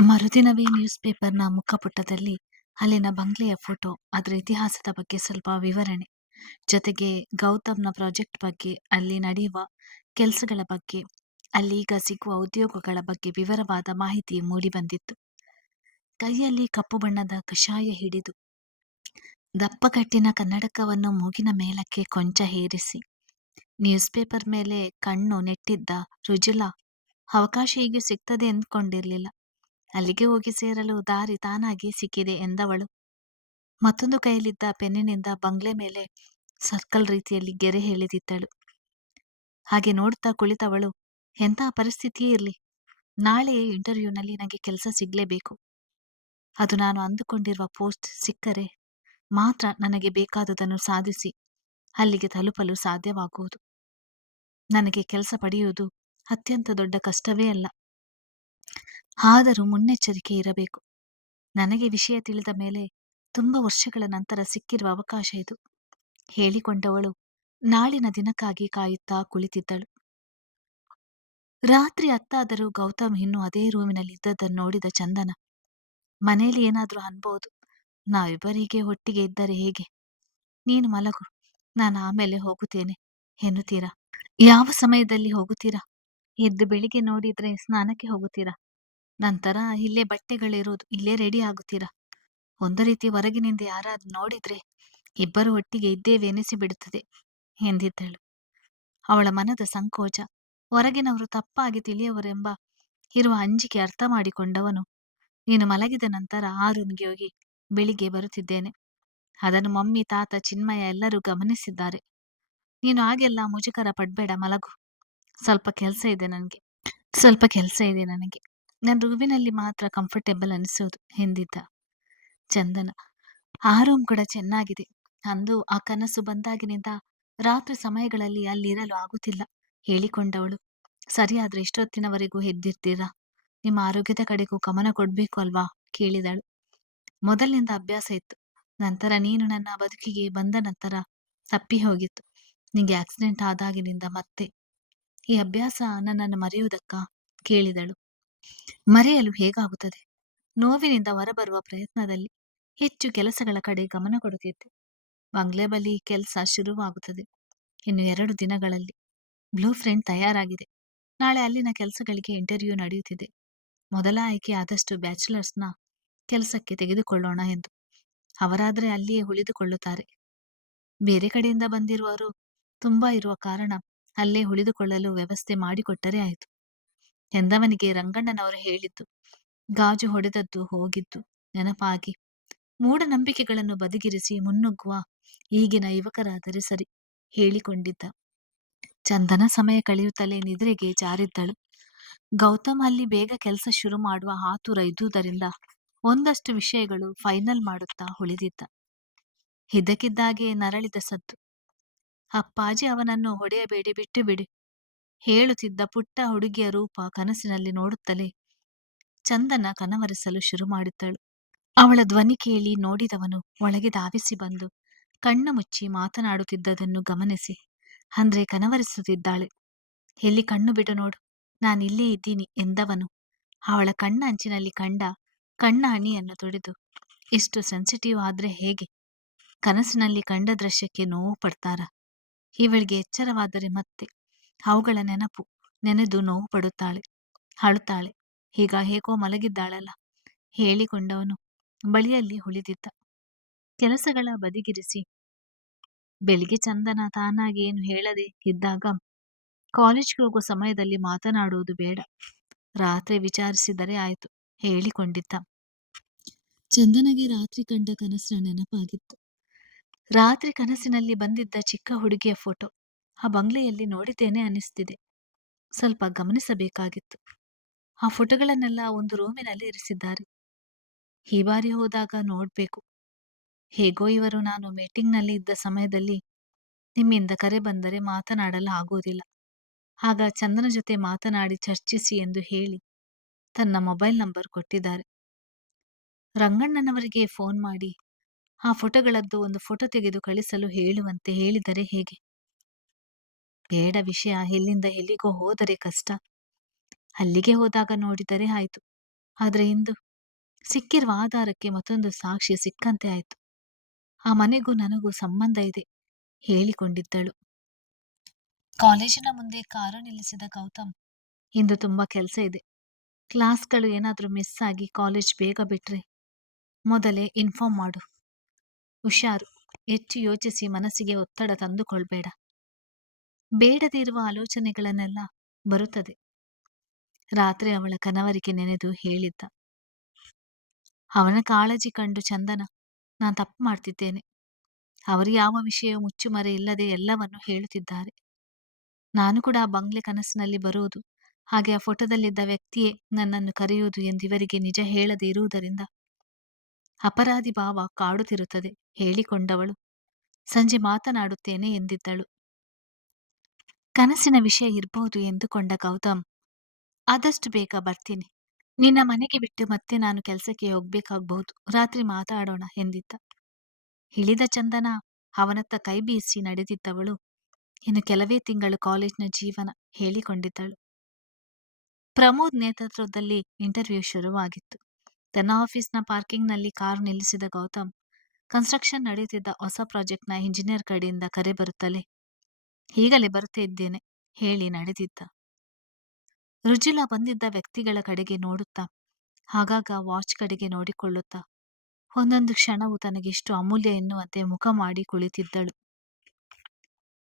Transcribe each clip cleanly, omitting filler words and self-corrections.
ಮರುದಿನವೇ news ಪೇಪರ್‌ನ ಮುಖಪುಟದಲ್ಲಿ ಅಲ್ಲಿನ ಬಂಗ್ಲೆಯ photo, ಅದರ ಇತಿಹಾಸದ ಬಗ್ಗೆ ಸ್ವಲ್ಪ ವಿವರಣೆ, ಜೊತೆಗೆ ಗೌತಮ್‌ನ ಪ್ರಾಜೆಕ್ಟ್ ಬಗ್ಗೆ, ಅಲ್ಲಿ ನಡೆಯುವ ಕೆಲಸಗಳ ಬಗ್ಗೆ, ಅಲ್ಲೀಗ ಸಿಗುವ ಉದ್ಯೋಗಗಳ ಬಗ್ಗೆ ವಿವರವಾದ ಮಾಹಿತಿ ಮೂಡಿಬಂದಿತ್ತು. ಕೈಯಲ್ಲಿ ಕಪ್ಪು ಬಣ್ಣದ ಕಷಾಯ ಹಿಡಿದು, ದಪ್ಪಗಟ್ಟಿನ ಕನ್ನಡಕವನ್ನು ಮೂಗಿನ ಮೇಲಕ್ಕೆ ಕೊಂಚ ಹೇರಿಸಿ, ನ್ಯೂಸ್ ಪೇಪರ್ ಮೇಲೆ ಕಣ್ಣು ನೆಟ್ಟಿದ್ದ ರುಜುಲಾ ಅವಕಾಶ ಹೀಗೆ ಸಿಗ್ತದೆ ಎಂದ್ಕೊಂಡಿರ್ಲಿಲ್ಲ. ಅಲ್ಲಿಗೆ ಹೋಗಿ ಸೇರಲು ದಾರಿ ತಾನಾಗಿ ಸಿಕ್ಕಿದೆ ಎಂದವಳು. ಮತ್ತೊಂದು ಕೈಯಲ್ಲಿದ್ದ ಪೆನ್ನಿನಿಂದ ಬಂಗ್ಲೆ ಮೇಲೆ ಸರ್ಕಲ್ ರೀತಿಯಲ್ಲಿ ಗೆರೆ ಎಳೆದಿದ್ದಳು. ಹಾಗೆ ನೋಡುತ್ತಾ ಕುಳಿತವಳು, ಎಂತಹ ಪರಿಸ್ಥಿತಿಯೇ ಇರಲಿ, ನಾಳೆ ಇಂಟರ್ವ್ಯೂನಲ್ಲಿ ನನಗೆ ಕೆಲಸ ಸಿಗಲೇಬೇಕು. ಅದು ನಾನು ಅಂದುಕೊಂಡಿರುವ ಪೋಸ್ಟ್ ಸಿಕ್ಕರೆ ಮಾತ್ರ ನನಗೆ ಬೇಕಾದುದನ್ನು ಸಾಧಿಸಿ ಅಲ್ಲಿಗೆ ತಲುಪಲು ಸಾಧ್ಯವಾಗುವುದು. ನನಗೆ ಕೆಲಸ ಪಡೆಯುವುದು ಅತ್ಯಂತ ದೊಡ್ಡ ಕಷ್ಟವೇ ಅಲ್ಲ. ಆದರೂ ಮುನ್ನೆಚ್ಚರಿಕೆ ಇರಬೇಕು. ನನಗೆ ವಿಷಯ ತಿಳಿದ ಮೇಲೆ ತುಂಬ ವರ್ಷಗಳ ನಂತರ ಸಿಕ್ಕಿರುವ ಅವಕಾಶ ಇದು, ಹೇಳಿಕೊಂಡವಳು ನಾಳಿನ ದಿನಕ್ಕಾಗಿ ಕಾಯುತ್ತಾ ಕುಳಿತಿದ್ದಳು. ರಾತ್ರಿ ಹತ್ತಾದರೂ ಗೌತಮ್ ಇನ್ನೂ ಅದೇ ರೂಮಿನಲ್ಲಿ ಇದ್ದದ್ದನ್ನು ನೋಡಿದ ಚಂದನ, ಮನೆಯಲ್ಲಿ ಏನಾದರೂ ಅನ್ಬೋದು, ನಾವಿಬ್ಬರಿಗೆ ಒಟ್ಟಿಗೆ ಇದ್ದರೆ ಹೇಗೆ, ನೀನು ಮಲಗು, ನಾನು ಆಮೇಲೆ ಹೋಗುತ್ತೇನೆ ಎನ್ನುತ್ತೀರಾ? ಯಾವ ಸಮಯದಲ್ಲಿ ಹೋಗುತ್ತೀರಾ? ಎದ್ದು ಬೆಳಿಗ್ಗೆ ನೋಡಿದ್ರೆ ಸ್ನಾನಕ್ಕೆ ಹೋಗುತ್ತೀರಾ? ನಂತರ ಇಲ್ಲೇ ಬಟ್ಟೆಗಳಿರೋದು, ಇಲ್ಲೇ ರೆಡಿ ಆಗುತ್ತೀರಾ? ಒಂದು ರೀತಿ ಹೊರಗಿನಿಂದ ಯಾರಾದ್ರೂ ನೋಡಿದ್ರೆ ಇಬ್ಬರು ಒಟ್ಟಿಗೆ ಇದ್ದೇವೆ ಎನಿಸಿಬಿಡುತ್ತದೆ ಎಂದಿದ್ದಳು. ಅವಳ ಮನದ ಸಂಕೋಚ, ಹೊರಗಿನವರು ತಪ್ಪಾಗಿ ತಿಳಿಯುವರೆಂಬ ಇರುವ ಅಂಜಿಕೆ ಅರ್ಥ ಮಾಡಿಕೊಂಡವನು, ನೀನು ಮಲಗಿದ ನಂತರ ಆ ರೂಮಿಗೆ ಹೋಗಿ ಬೆಳಿಗ್ಗೆ ಬರುತ್ತಿದ್ದೇನೆ. ಅದನ್ನು ಮಮ್ಮಿ, ತಾತ, ಚಿನ್ಮಯ ಎಲ್ಲರೂ ಗಮನಿಸಿದ್ದಾರೆ. ನೀನು ಹಾಗೆಲ್ಲ ಮುಜುಗರ ಪಡ್ಬೇಡ, ಮಲಗು. ಸ್ವಲ್ಪ ಕೆಲಸ ಇದೆ ನನಗೆ. ನನ್ನ ರೂಮಿನಲ್ಲಿ ಮಾತ್ರ ಕಂಫರ್ಟೇಬಲ್ ಅನಿಸೋದು ಎಂದಿದ್ದ ಚಂದನ. ಆ ರೂಮ್ ಕೂಡ ಚೆನ್ನಾಗಿದೆ. ಅಂದು ಆ ಕನಸು ಬಂದಾಗಿನಿಂದ ರಾತ್ರಿ ಸಮಯಗಳಲ್ಲಿ ಅಲ್ಲಿರಲು ಆಗುತ್ತಿಲ್ಲ ಹೇಳಿಕೊಂಡವಳು. ಸರಿಯಾದ್ರೆ ಎಷ್ಟೊತ್ತಿನವರೆಗೂ ಎದ್ದಿರ್ತೀರಾ? ನಿಮ್ಮ ಆರೋಗ್ಯದ ಕಡೆಗೂ ಗಮನ ಕೊಡ್ಬೇಕು ಅಲ್ವಾ ಕೇಳಿದಳು. ಮೊದಲಿನಿಂದ ಅಭ್ಯಾಸ ಇತ್ತು, ನಂತರ ನೀನು ನನ್ನ ಬದುಕಿಗೆ ಬಂದ ನಂತರ ತಪ್ಪಿ ಹೋಗಿತ್ತು. ನಿಂಗೆ ಆಕ್ಸಿಡೆಂಟ್ ಆದಾಗಿನಿಂದ ಮತ್ತೆ ಈ ಅಭ್ಯಾಸ ನನ್ನನ್ನು ಮರೆಯುವುದಕ್ಕಾ ಕೇಳಿದಳು. ಮರೆಯಲು ಹೇಗಾಗುತ್ತದೆ? ನೋವಿನಿಂದ ಹೊರಬರುವ ಪ್ರಯತ್ನದಲ್ಲಿ ಹೆಚ್ಚು ಕೆಲಸಗಳ ಕಡೆ ಗಮನ ಕೊಡುತ್ತಿದ್ದೆ. ಬಂಗ್ಲೆ ಬಳಿ ಕೆಲಸ ಶುರುವಾಗುತ್ತದೆ ಇನ್ನು 2 ದಿನಗಳಲ್ಲಿ. ಬ್ಲೂ ಪ್ರಿಂಟ್ ತಯಾರಾಗಿದೆ. ನಾಳೆ ಅಲ್ಲಿನ ಕೆಲಸಗಳಿಗೆ ಇಂಟರ್ವ್ಯೂ ನಡೆಯುತ್ತಿದೆ. ಮೊದಲ ಆಯ್ಕೆ ಆದಷ್ಟು ಬ್ಯಾಚುಲರ್ಸ್ನ ಕೆಲಸಕ್ಕೆ ತೆಗೆದುಕೊಳ್ಳೋಣ ಎಂದು. ಅವರಾದರೆ ಅಲ್ಲಿಯೇ ಉಳಿದುಕೊಳ್ಳುತ್ತಾರೆ. ಬೇರೆ ಕಡೆಯಿಂದ ಬಂದಿರುವವರು ತುಂಬಾ ಇರುವ ಕಾರಣ ಅಲ್ಲೇ ಉಳಿದುಕೊಳ್ಳಲು ವ್ಯವಸ್ಥೆ ಮಾಡಿಕೊಟ್ಟರೆ ಆಯಿತು ಎಂದವನಿಗೆ ರಂಗಣ್ಣನವರು ಹೇಳಿದ್ದು, ಗಾಜು ಹೊಡೆದದ್ದು ಹೋಗಿದ್ದು ನೆನಪಾಗಿ ಮೂಢನಂಬಿಕೆಗಳನ್ನು ಬದಿಗಿರಿಸಿ ಮುನ್ನುಗ್ಗುವ ಈಗಿನ ಯುವಕರಾದರೆ ಸರಿ ಹೇಳಿಕೊಂಡಿದ್ದ. ಚಂದನ ಸಮಯ ಕಳೆಯುತ್ತಲೇ ನಿದ್ರೆಗೆ ಜಾರಿದ್ದಳು. ಗೌತಮ್ ಅಲ್ಲಿ ಬೇಗ ಕೆಲಸ ಶುರು ಮಾಡುವ ಆತುರ ಇದ್ದುದರಿಂದ ಒಂದಷ್ಟು ವಿಷಯಗಳು ಫೈನಲ್ ಮಾಡುತ್ತಾ ಉಳಿದಿದ್ದ. ಇದ್ದಕ್ಕಿದ್ದಾಗೆ ನರಳಿದ ಸದ್ದು. ಅಪ್ಪಾಜಿ ಅವನನ್ನು ಹೊಡೆಯಬೇಡಿ, ಬಿಟ್ಟು ಬಿಡಿ ಹೇಳುತ್ತಿದ್ದ ಪುಟ್ಟ ಹುಡುಗಿಯ ರೂಪ ಕನಸಿನಲ್ಲಿ ನೋಡುತ್ತಲೇ ಚಂದನ ಕನವರಿಸಲು ಶುರು ಮಾಡಿದ್ದಳು. ಅವಳ ಧ್ವನಿ ಕೇಳಿ ನೋಡಿದವನು ಒಳಗೆ ಧಾವಿಸಿ ಬಂದು ಕಣ್ಣು ಮುಚ್ಚಿ ಮಾತನಾಡುತ್ತಿದ್ದದನ್ನು ಗಮನಿಸಿ, ಅಂದ್ರೆ ಕನವರಿಸುತ್ತಿದ್ದಾಳೆ, ಎಲ್ಲಿ ಕಣ್ಣು ಬಿಡು ನೋಡು, ನಾನಿಲ್ಲೇ ಇದ್ದೀನಿ ಎಂದವನು ಅವಳ ಕಣ್ಣ ಅಂಚಿನಲ್ಲಿ ಕಂಡ ಕಣ್ಣ ಹನಿಯನ್ನು ತೊಡೆದು, ಇಷ್ಟು ಸೆನ್ಸಿಟಿವ್ ಆದ್ರೆ ಹೇಗೆ? ಕನಸಿನಲ್ಲಿ ಕಂಡ ದೃಶ್ಯಕ್ಕೆ ನೋವು ಪಡ್ತಾರ? ಇವಳಿಗೆ ಎಚ್ಚರವಾದರೆ ಮತ್ತೆ ಅವುಗಳ ನೆನೆದು ನೋವು ಪಡುತ್ತಾಳೆ, ಅಳುತ್ತಾಳೆ. ಈಗ ಹೇಗೋ ಮಲಗಿದ್ದಾಳಲ್ಲ ಹೇಳಿಕೊಂಡವನು ಬಳಿಯಲ್ಲಿ ಉಳಿದಿದ್ದ. ಕೆಲಸಗಳ ಬದಿಗಿರಿಸಿ ಬೆಳಿಗ್ಗೆ ಚಂದನ ತಾನಾಗಿ ಏನು ಹೇಳದೆ ಇದ್ದಾಗ, ಕಾಲೇಜ್ಗೆ ಹೋಗೋ ಸಮಯದಲ್ಲಿ ಮಾತನಾಡುವುದು ಬೇಡ, ರಾತ್ರಿ ವಿಚಾರಿಸಿದರೆ ಆಯ್ತು ಹೇಳಿಕೊಂಡಿದ್ದ. ಚಂದನಗೆ ರಾತ್ರಿ ಕಂಡ ಕನಸಿನ ನೆನಪಾಗಿತ್ತು. ರಾತ್ರಿ ಕನಸಿನಲ್ಲಿ ಬಂದಿದ್ದ ಚಿಕ್ಕ ಹುಡುಗಿಯ ಫೋಟೋ ಆ ಬಂಗ್ಲೆಯಲ್ಲಿ ನೋಡಿದ್ದೇನೆ ಅನ್ನಿಸ್ತಿದೆ. ಸ್ವಲ್ಪ ಗಮನಿಸಬೇಕಾಗಿತ್ತು. ಆ ಫೋಟೋಗಳನ್ನೆಲ್ಲ ಒಂದು ರೂಮಿನಲ್ಲಿ ಇರಿಸಿದ್ದಾರೆ. ಈ ಬಾರಿ ಹೋದಾಗ ನೋಡ್ಬೇಕು. ಹೇಗೋ ಇವರು ನಾನು ಮೀಟಿಂಗ್ನಲ್ಲಿ ಇದ್ದ ಸಮಯದಲ್ಲಿ ನಿಮ್ಮಿಂದ ಕರೆ ಬಂದರೆ ಮಾತನಾಡಲು ಆಗುವುದಿಲ್ಲ, ಆಗ ಚಂದನ ಜೊತೆ ಮಾತನಾಡಿ ಚರ್ಚಿಸಿ ಎಂದು ಹೇಳಿ ತನ್ನ ಮೊಬೈಲ್ ನಂಬರ್ ಕೊಟ್ಟಿದ್ದಾರೆ. ರಂಗಣ್ಣನವರಿಗೆ ಫೋನ್ ಮಾಡಿ ಆ ಫೋಟೋಗಳದ್ದು ಒಂದು ಫೋಟೋ ತೆಗೆದು ಕಳಿಸಲು ಹೇಳುವಂತೆ ಹೇಳಿದರೆ ಹೇಗೆ? ಬೇಡ, ವಿಷಯ ಎಲ್ಲಿಂದ ಎಲ್ಲಿಗೋ ಹೋದರೆ ಕಷ್ಟ. ಅಲ್ಲಿಗೆ ಹೋದಾಗ ನೋಡಿದರೆ ಆಯ್ತು. ಆದ್ರೆ ಇಂದು ಸಿಕ್ಕಿರುವ ಆಧಾರಕ್ಕೆ ಮತ್ತೊಂದು ಸಾಕ್ಷಿ ಸಿಕ್ಕಂತೆ ಆಯ್ತು. ಆ ಮನೆಗೂ ನನಗೂ ಸಂಬಂಧ ಇದೆ ಹೇಳಿಕೊಂಡಿದ್ದಳು. ಕಾಲೇಜಿನ ಮುಂದೆ ಕಾರು ನಿಲ್ಲಿಸಿದ ಗೌತಮ್, ಇಂದು ತುಂಬಾ ಕೆಲಸ ಇದೆ. ಕ್ಲಾಸ್ಗಳು ಏನಾದ್ರೂ ಮಿಸ್ ಆಗಿ ಕಾಲೇಜ್ ಬೇಗ ಬಿಟ್ರೆ ಮೊದಲೇ ಇನ್ಫಾರ್ಮ್ ಮಾಡು. ಹುಷಾರು. ಹೆಚ್ಚು ಯೋಚಿಸಿ ಮನಸ್ಸಿಗೆ ಒತ್ತಡ ತಂದುಕೊಳ್ಬೇಡ. ಬೇಡದೇ ಇರುವ ಆಲೋಚನೆಗಳನ್ನೆಲ್ಲ ಬರುತ್ತದೆ. ರಾತ್ರಿ ಅವಳ ಕನವರಿಕೆ ನೆನೆದು ಹೇಳಿದ್ದ. ಅವನ ಕಾಳಜಿ ಕಂಡು ಚಂದನ, ನಾನ್ ತಪ್ಪು ಮಾಡ್ತಿದ್ದೇನೆ. ಅವರು ಯಾವ ವಿಷಯ ಮುಚ್ಚುಮರೆ ಇಲ್ಲದೆ ಎಲ್ಲವನ್ನು ಹೇಳುತ್ತಿದ್ದಾರೆ. ನಾನು ಕೂಡ ಆ ಬಂಗ್ಲೆ ಕನಸಿನಲ್ಲಿ ಬರುವುದು, ಹಾಗೆ ಆ ಫೋಟೋದಲ್ಲಿದ್ದ ವ್ಯಕ್ತಿಯೇ ನನ್ನನ್ನು ಕರೆಯುವುದು ಎಂದು ಇವರಿಗೆ ನಿಜ ಹೇಳದೆ ಇರುವುದರಿಂದ ಅಪರಾಧಿ ಭಾವ ಕಾಡುತ್ತಿರುತ್ತದೆ ಹೇಳಿಕೊಂಡವಳು ಸಂಜೆ ಮಾತನಾಡುತ್ತೇನೆ ಎಂದಿದ್ದಳು. ಕನಸಿನ ವಿಷಯ ಇರಬಹುದು ಎಂದುಕೊಂಡ ಗೌತಮ್, ಆದಷ್ಟು ಬೇಗ ಬರ್ತೀನಿ. ನಿನ್ನ ಮನೆಗೆ ಬಿಟ್ಟು ಮತ್ತೆ ನಾನು ಕೆಲಸಕ್ಕೆ ಹೋಗ್ಬೇಕಾಗಬಹುದು. ರಾತ್ರಿ ಮಾತಾಡೋಣ ಎಂದಿದ್ದ. ಇಳಿದ ಚಂದನ ಅವನತ್ತ ಕೈ ಬೀಸಿ ನಡೆದಿದ್ದವಳು ಇನ್ನು ಕೆಲವೇ ತಿಂಗಳು ಕಾಲೇಜಿನ ಜೀವನ ಹೇಳಿಕೊಂಡಿದ್ದಳು. ಪ್ರಮೋದ್ ನೇತೃತ್ವದಲ್ಲಿ ಇಂಟರ್ವ್ಯೂ ಶುರುವಾಗಿತ್ತು. ತನ್ನ ಆಫೀಸ್ನ ಪಾರ್ಕಿಂಗ್ನಲ್ಲಿ ಕಾರು ನಿಲ್ಲಿಸಿದ ಗೌತಮ್, ಕನ್ಸ್ಟ್ರಕ್ಷನ್ ನಡೆಯುತ್ತಿದ್ದ ಹೊಸ ಪ್ರಾಜೆಕ್ಟ್ನ ಇಂಜಿನಿಯರ್ ಕಡೆಯಿಂದ ಕರೆ ಬರುತ್ತಲೇ ಈಗಲೇ ಬರುತ್ತಾ ಇದ್ದೇನೆ ಹೇಳಿ ನಡೆದಿದ್ದ. ರುಜುಲಾ ಬಂದಿದ್ದ ವ್ಯಕ್ತಿಗಳ ಕಡೆಗೆ ನೋಡುತ್ತಾ, ಆಗಾಗ ವಾಚ್ ಕಡೆಗೆ ನೋಡಿಕೊಳ್ಳುತ್ತಾ, ಒಂದೊಂದು ಕ್ಷಣವೂ ತನಗೆಷ್ಟು ಅಮೂಲ್ಯ ಎನ್ನುವಂತೆ ಮುಖ ಮಾಡಿ ಕುಳಿತಿದ್ದಳು.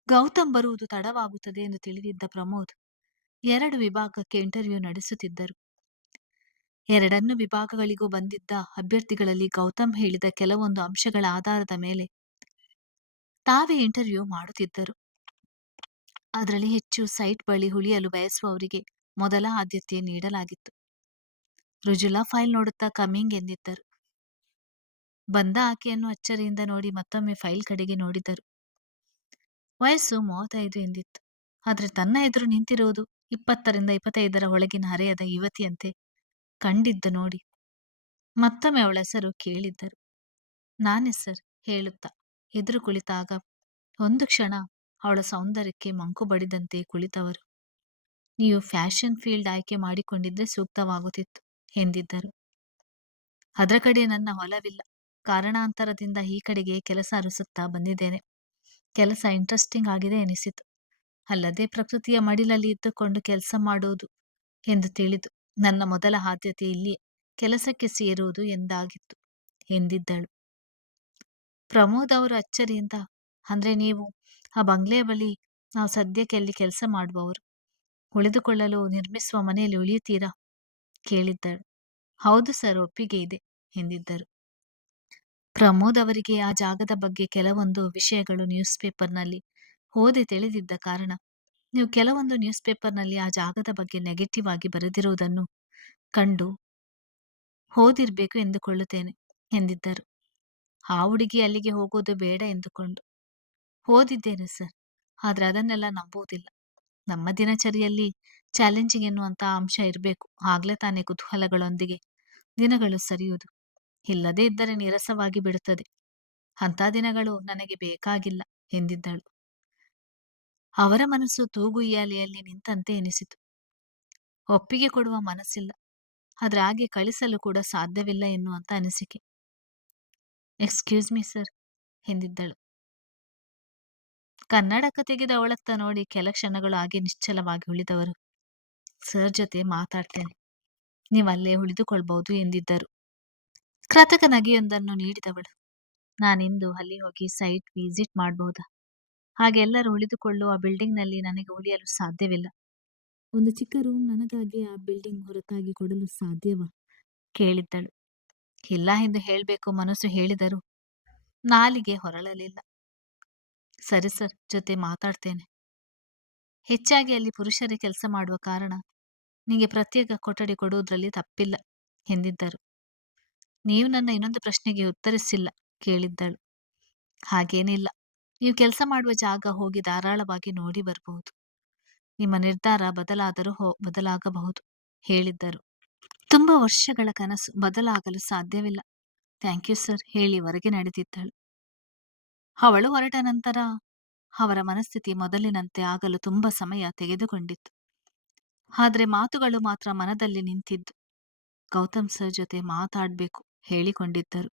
ಗೌತಮ್ ಬರುವುದು ತಡವಾಗುತ್ತದೆ ಎಂದು ತಿಳಿದಿದ್ದ ಪ್ರಮೋದ್ 2 ವಿಭಾಗಕ್ಕೆ ಇಂಟರ್ವ್ಯೂ ನಡೆಸುತ್ತಿದ್ದರು. ಎರಡನ್ನೂ ವಿಭಾಗಗಳಿಗೂ ಬಂದಿದ್ದ ಅಭ್ಯರ್ಥಿಗಳಲ್ಲಿ ಗೌತಮ್ ಹೇಳಿದ ಕೆಲವೊಂದು ಅಂಶಗಳ ಆಧಾರದ ಮೇಲೆ ತಾವೇ ಇಂಟರ್ವ್ಯೂ ಮಾಡುತ್ತಿದ್ದರು. ಅದರಲ್ಲಿ ಹೆಚ್ಚು ಸೈಟ್ ಬಳಿ ಉಳಿಯಲು ಬಯಸುವವರಿಗೆ ಮೊದಲ ಆದ್ಯತೆ ನೀಡಲಾಗಿತ್ತು. ರುಜುಲಾ ಫೈಲ್ ನೋಡುತ್ತಾ ಕಮಿಂಗ್ ಎಂದಿದ್ದರು. ಬಂದ ಆಕೆಯನ್ನು ಅಚ್ಚರಿಯಿಂದ ನೋಡಿ ಮತ್ತೊಮ್ಮೆ ಫೈಲ್ ಕಡೆಗೆ ನೋಡಿದರು. ವಯಸ್ಸು 35 ಎಂದಿತ್ತು. ಆದರೆ ತನ್ನ ಎದುರು ನಿಂತಿರುವುದು 20ರಿಂದ 25ರ ಒಳಗಿನ ಹರೆಯದ ಯುವತಿಯಂತೆ ಕಂಡಿದ್ದು ನೋಡಿ ಮತ್ತೊಮ್ಮೆ ಅವಳ ಹೆಸರು ಕೇಳಿದ್ದರು. ನಾನೇ ಸರ್ ಹೇಳುತ್ತಾ ಎದುರು ಕುಳಿತಾಗ ಒಂದು ಕ್ಷಣ ಅವಳ ಸೌಂದರ್ಯಕ್ಕೆ ಮಂಕು ಬಡಿದಂತೆ ಕುಳಿತವರು, ನೀವು ಫ್ಯಾಷನ್ ಫೀಲ್ಡ್ ಆಯ್ಕೆ ಮಾಡಿಕೊಂಡಿದ್ರೆ ಸೂಕ್ತವಾಗುತ್ತಿತ್ತು ಎಂದಿದ್ದರು. ಅದರ ಕಡೆ ನನ್ನ ಒಲವಿಲ್ಲ. ಕಾರಣಾಂತರದಿಂದ ಈ ಕಡೆಗೆ ಕೆಲಸ ಅರಸುತ್ತಾ ಬಂದಿದ್ದೇನೆ. ಕೆಲಸ ಇಂಟ್ರೆಸ್ಟಿಂಗ್ ಆಗಿದೆ ಎನಿಸಿತು. ಅಲ್ಲದೆ ಪ್ರಕೃತಿಯ ಮಡಿಲಲ್ಲಿ ಇದ್ದುಕೊಂಡು ಕೆಲಸ ಮಾಡುವುದು ಎಂದು ತಿಳಿದು ನನ್ನ ಮೊದಲ ಆದ್ಯತೆ ಇಲ್ಲಿಯೇ ಕೆಲಸಕ್ಕೆ ಸೇರುವುದು ಎಂದಾಗಿತ್ತು ಎಂದಿದ್ದಳು. ಪ್ರಮೋದ್ ಅವರು ಅಚ್ಚರಿಯಿಂದ, ಅಂದ್ರೆ ನೀವು ಆ ಬಂಗ್ಲೆಯ ಬಳಿ ನಾವು ಸದ್ಯಕ್ಕೆ ಅಲ್ಲಿ ಕೆಲಸ ಮಾಡುವವರು, ಉಳಿದುಕೊಳ್ಳಲು ನಿರ್ಮಿಸುವ ಮನೆಯಲ್ಲಿ ಉಳಿಯುತ್ತೀರಾ ಕೇಳಿದ್ದಳು. ಹೌದು ಸರ್, ಒಪ್ಪಿಗೆ ಇದೆ ಎಂದಿದ್ದರು. ಪ್ರಮೋದ್ ಅವರಿಗೆ ಆ ಜಾಗದ ಬಗ್ಗೆ ಕೆಲವೊಂದು ವಿಷಯಗಳು ನ್ಯೂಸ್ ಪೇಪರ್ನಲ್ಲಿ ಓದಿ ತಿಳಿದಿದ್ದ ಕಾರಣ, ನೀವು ಕೆಲವೊಂದು ನ್ಯೂಸ್ ಪೇಪರ್ನಲ್ಲಿ ಆ ಜಾಗದ ಬಗ್ಗೆ ನೆಗೆಟಿವ್ ಆಗಿ ಬರೆದಿರುವುದನ್ನು ಕಂಡು ಓದಿರ್ಬೇಕು ಎಂದುಕೊಳ್ಳುತ್ತೇನೆ ಎಂದಿದ್ದರು. ಆ ಹುಡುಗಿ ಅಲ್ಲಿಗೆ ಹೋಗೋದು ಬೇಡ ಎಂದುಕೊಂಡು ಓದಿದ್ದೇನೆ ಸರ್, ಆದ್ರೆ ಅದನ್ನೆಲ್ಲ ನಂಬುವುದಿಲ್ಲ. ನಮ್ಮ ದಿನಚರಿಯಲ್ಲಿ ಚಾಲೆಂಜಿಂಗ್ ಎನ್ನುವಂತ ಅಂಶ ಇರಬೇಕು, ಆಗ್ಲೇ ತಾನೇ ಕುತೂಹಲಗಳೊಂದಿಗೆ ದಿನಗಳು ಸರಿಯುವುದು. ಇಲ್ಲದೇ ಇದ್ದರೆ ನೀರಸವಾಗಿ ಬಿಡುತ್ತದೆ. ಅಂಥ ದಿನಗಳು ನನಗೆ ಬೇಕಾಗಿಲ್ಲ ಎಂದಿದ್ದಳು. ಅವರ ಮನಸ್ಸು ತೂಗುಯ್ಯಾಲೆಯಲ್ಲಿ ನಿಂತಂತೆ ಎನಿಸಿತು. ಒಪ್ಪಿಗೆ ಕೊಡುವ ಮನಸ್ಸಿಲ್ಲ, ಆದ್ರೆ ಹಾಗೆ ಕಳಿಸಲು ಕೂಡ ಸಾಧ್ಯವಿಲ್ಲ ಎನ್ನುವಂತ ಅನಿಸಿಕೆ. ಎಕ್ಸ್ಕ್ಯೂಸ್ ಮೀ ಸರ್ ಎಂದಿದ್ದಳು. ಕನ್ನಡಕ ತೆಗೆದು ಅವಳತ್ತ ನೋಡಿ ಕೆಲ ಕ್ಷಣಗಳು ಹಾಗೆ ನಿಶ್ಚಲವಾಗಿ ಉಳಿದವರು, ಸರ್ ಜೊತೆ ಮಾತಾಡ್ತೇನೆ, ನೀವಲ್ಲೇ ಉಳಿದುಕೊಳ್ಬಹುದು ಎಂದಿದ್ದರು. ಕೃತಕ ನಗೆಯೊಂದನ್ನು ನೀಡಿದವಳು, ನಾನಿಂದು ಅಲ್ಲಿ ಹೋಗಿ ಸೈಟ್ ವಿಸಿಟ್ ಮಾಡಬಹುದಾ? ಹಾಗೆ ಎಲ್ಲರೂ ಉಳಿದುಕೊಳ್ಳುವ ಬಿಲ್ಡಿಂಗ್ನಲ್ಲಿ ನನಗೆ ಉಳಿಯಲು ಸಾಧ್ಯವಿಲ್ಲ. ಒಂದು ಚಿಕ್ಕ ರೂಮ್ ನನಗಾಗಿ ಆ ಬಿಲ್ಡಿಂಗ್ ಹೊರತಾಗಿ ಕೊಡಲು ಸಾಧ್ಯವಾ ಕೇಳಿದ್ದಳು. ಇಲ್ಲ ಎಂದು ಹೇಳಬೇಕು ಮನಸ್ಸು ಹೇಳಿದರು ನಾಲಿಗೆ ಹೊರಳಲಿಲ್ಲ. ಸರಿ ಸರ್, ಜೊತೆ ಮಾತಾಡ್ತೇನೆ. ಹೆಚ್ಚಾಗಿ ಅಲ್ಲಿ ಪುರುಷರೇ ಕೆಲಸ ಮಾಡುವ ಕಾರಣ ನಿಮಗೆ ಪ್ರತ್ಯೇಕ ಕೊಠಡಿ ಕೊಡುವುದರಲ್ಲಿ ತಪ್ಪಿಲ್ಲ ಎಂದಿದ್ದರು. ನೀವು ನನ್ನ ಇನ್ನೊಂದು ಪ್ರಶ್ನೆಗೆ ಉತ್ತರಿಸಿಲ್ಲ ಕೇಳಿದ್ದಳು. ಹಾಗೇನಿಲ್ಲ, ನೀವು ಕೆಲಸ ಮಾಡುವ ಜಾಗ ಹೋಗಿ ಧಾರಾಳವಾಗಿ ನೋಡಿ ಬರಬಹುದು. ನಿಮ್ಮ ನಿರ್ಧಾರ ಬದಲಾದರೂ ಬದಲಾಗಬಹುದು ಹೇಳಿದ್ದರು. ತುಂಬಾ ವರ್ಷಗಳ ಕನಸು ಬದಲಾಗಲು ಸಾಧ್ಯವಿಲ್ಲ. ಥ್ಯಾಂಕ್ ಯು ಸರ್ ಹೇಳಿ ಹೊರಗೆ ನಡೆದಿದ್ದಳು. ಅವಳು ಹೊರಟ ನಂತರ ಅವರ ಮನಸ್ಥಿತಿ ಮೊದಲಿನಂತೆ ಆಗಲು ತುಂಬಾ ಸಮಯ ತೆಗೆದುಕೊಂಡಿತ್ತು. ಆದರೆ ಮಾತುಗಳು ಮಾತ್ರ ಮನದಲ್ಲಿ ನಿಂತಿದ್ದು. ಗೌತಮ್ ಸರ್ ಜೊತೆ ಮಾತಾಡ್ಬೇಕು ಹೇಳಿಕೊಂಡಿದ್ದರು.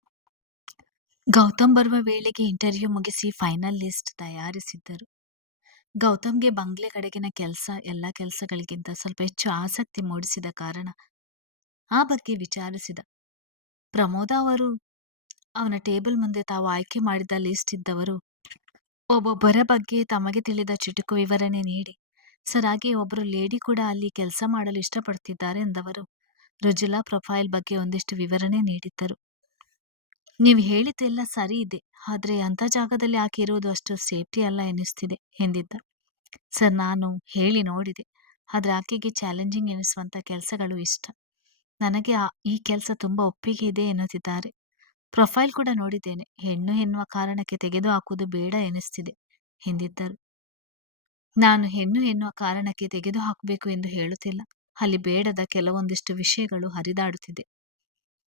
ಗೌತಮ್ ಬರುವ ವೇಳೆಗೆ ಇಂಟರ್ವ್ಯೂ ಮುಗಿಸಿ ಫೈನಲ್ ಲಿಸ್ಟ್ ತಯಾರಿಸಿದ್ದರು. ಗೌತಮ್‌ಗೆ ಬಂಗ್ಲೆ ಕಡೆಗಿನ ಎಲ್ಲ ಕೆಲಸಗಳಿಗಿಂತ ಸ್ವಲ್ಪ ಹೆಚ್ಚು ಆಸಕ್ತಿ ಮೂಡಿಸಿದ ಕಾರಣ ಆ ಬಗ್ಗೆ ವಿಚಾರಿಸಿದ. ಪ್ರಮೋದ ಅವರು ಅವನ ಟೇಬಲ್ ಮುಂದೆ ತಾವು ಆಯ್ಕೆ ಮಾಡಿದ ಲಿಸ್ಟ್ ಇದ್ದವರು ಒಬ್ಬೊಬ್ಬರ ಬಗ್ಗೆ ತಮಗೆ ತಿಳಿದ ಚುಟುಕು ವಿವರಣೆ ನೀಡಿ, ಸರ್ ಹಾಗೆ ಒಬ್ಬರು ಲೇಡಿ ಕೂಡ ಅಲ್ಲಿ ಕೆಲಸ ಮಾಡಲು ಇಷ್ಟಪಡ್ತಿದ್ದಾರೆ ಎಂದವರು ರುಜುಲಾ ಪ್ರೊಫೈಲ್ ಬಗ್ಗೆ ಒಂದಿಷ್ಟು ವಿವರಣೆ ನೀಡಿದ್ದರು. ನೀವು ಹೇಳಿದ್ದೆಲ್ಲ ಸರಿ ಇದೆ, ಆದ್ರೆ ಅಂಥ ಜಾಗದಲ್ಲಿ ಆಕೆ ಇರುವುದು ಅಷ್ಟು ಸೇಫ್ಟಿ ಅಲ್ಲ ಎನ್ನಿಸ್ತಿದೆ ಎಂದಿದ್ದ. ಸರ್ ನಾನು ಹೇಳಿ ನೋಡಿದೆ, ಆದ್ರೆ ಆಕೆಗೆ ಚಾಲೆಂಜಿಂಗ್ ಎನಿಸುವಂಥ ಕೆಲಸಗಳು ಇಷ್ಟ. ನನಗೆ ಈ ಕೆಲಸ ತುಂಬಾ ಒಪ್ಪಿಗೆ ಇದೆ ಎನ್ನುತ್ತಿದ್ದಾರೆ. ಪ್ರೊಫೈಲ್ ಕೂಡ ನೋಡಿದ್ದೇನೆ, ಹೆಣ್ಣು ಎನ್ನುವ ಕಾರಣಕ್ಕೆ ತೆಗೆದುಹಾಕುವುದು ಬೇಡ ಎನಿಸ್ತಿದೆ ಎಂದಿದ್ದರು. ನಾನು ಹೆಣ್ಣು ಎನ್ನುವ ಕಾರಣಕ್ಕೆ ತೆಗೆದುಹಾಕಬೇಕು ಎಂದು ಹೇಳುತ್ತಿಲ್ಲ. ಅಲ್ಲಿ ಬೇಡದ ಕೆಲವೊಂದಿಷ್ಟು ವಿಷಯಗಳು ಹರಿದಾಡುತ್ತಿದೆ.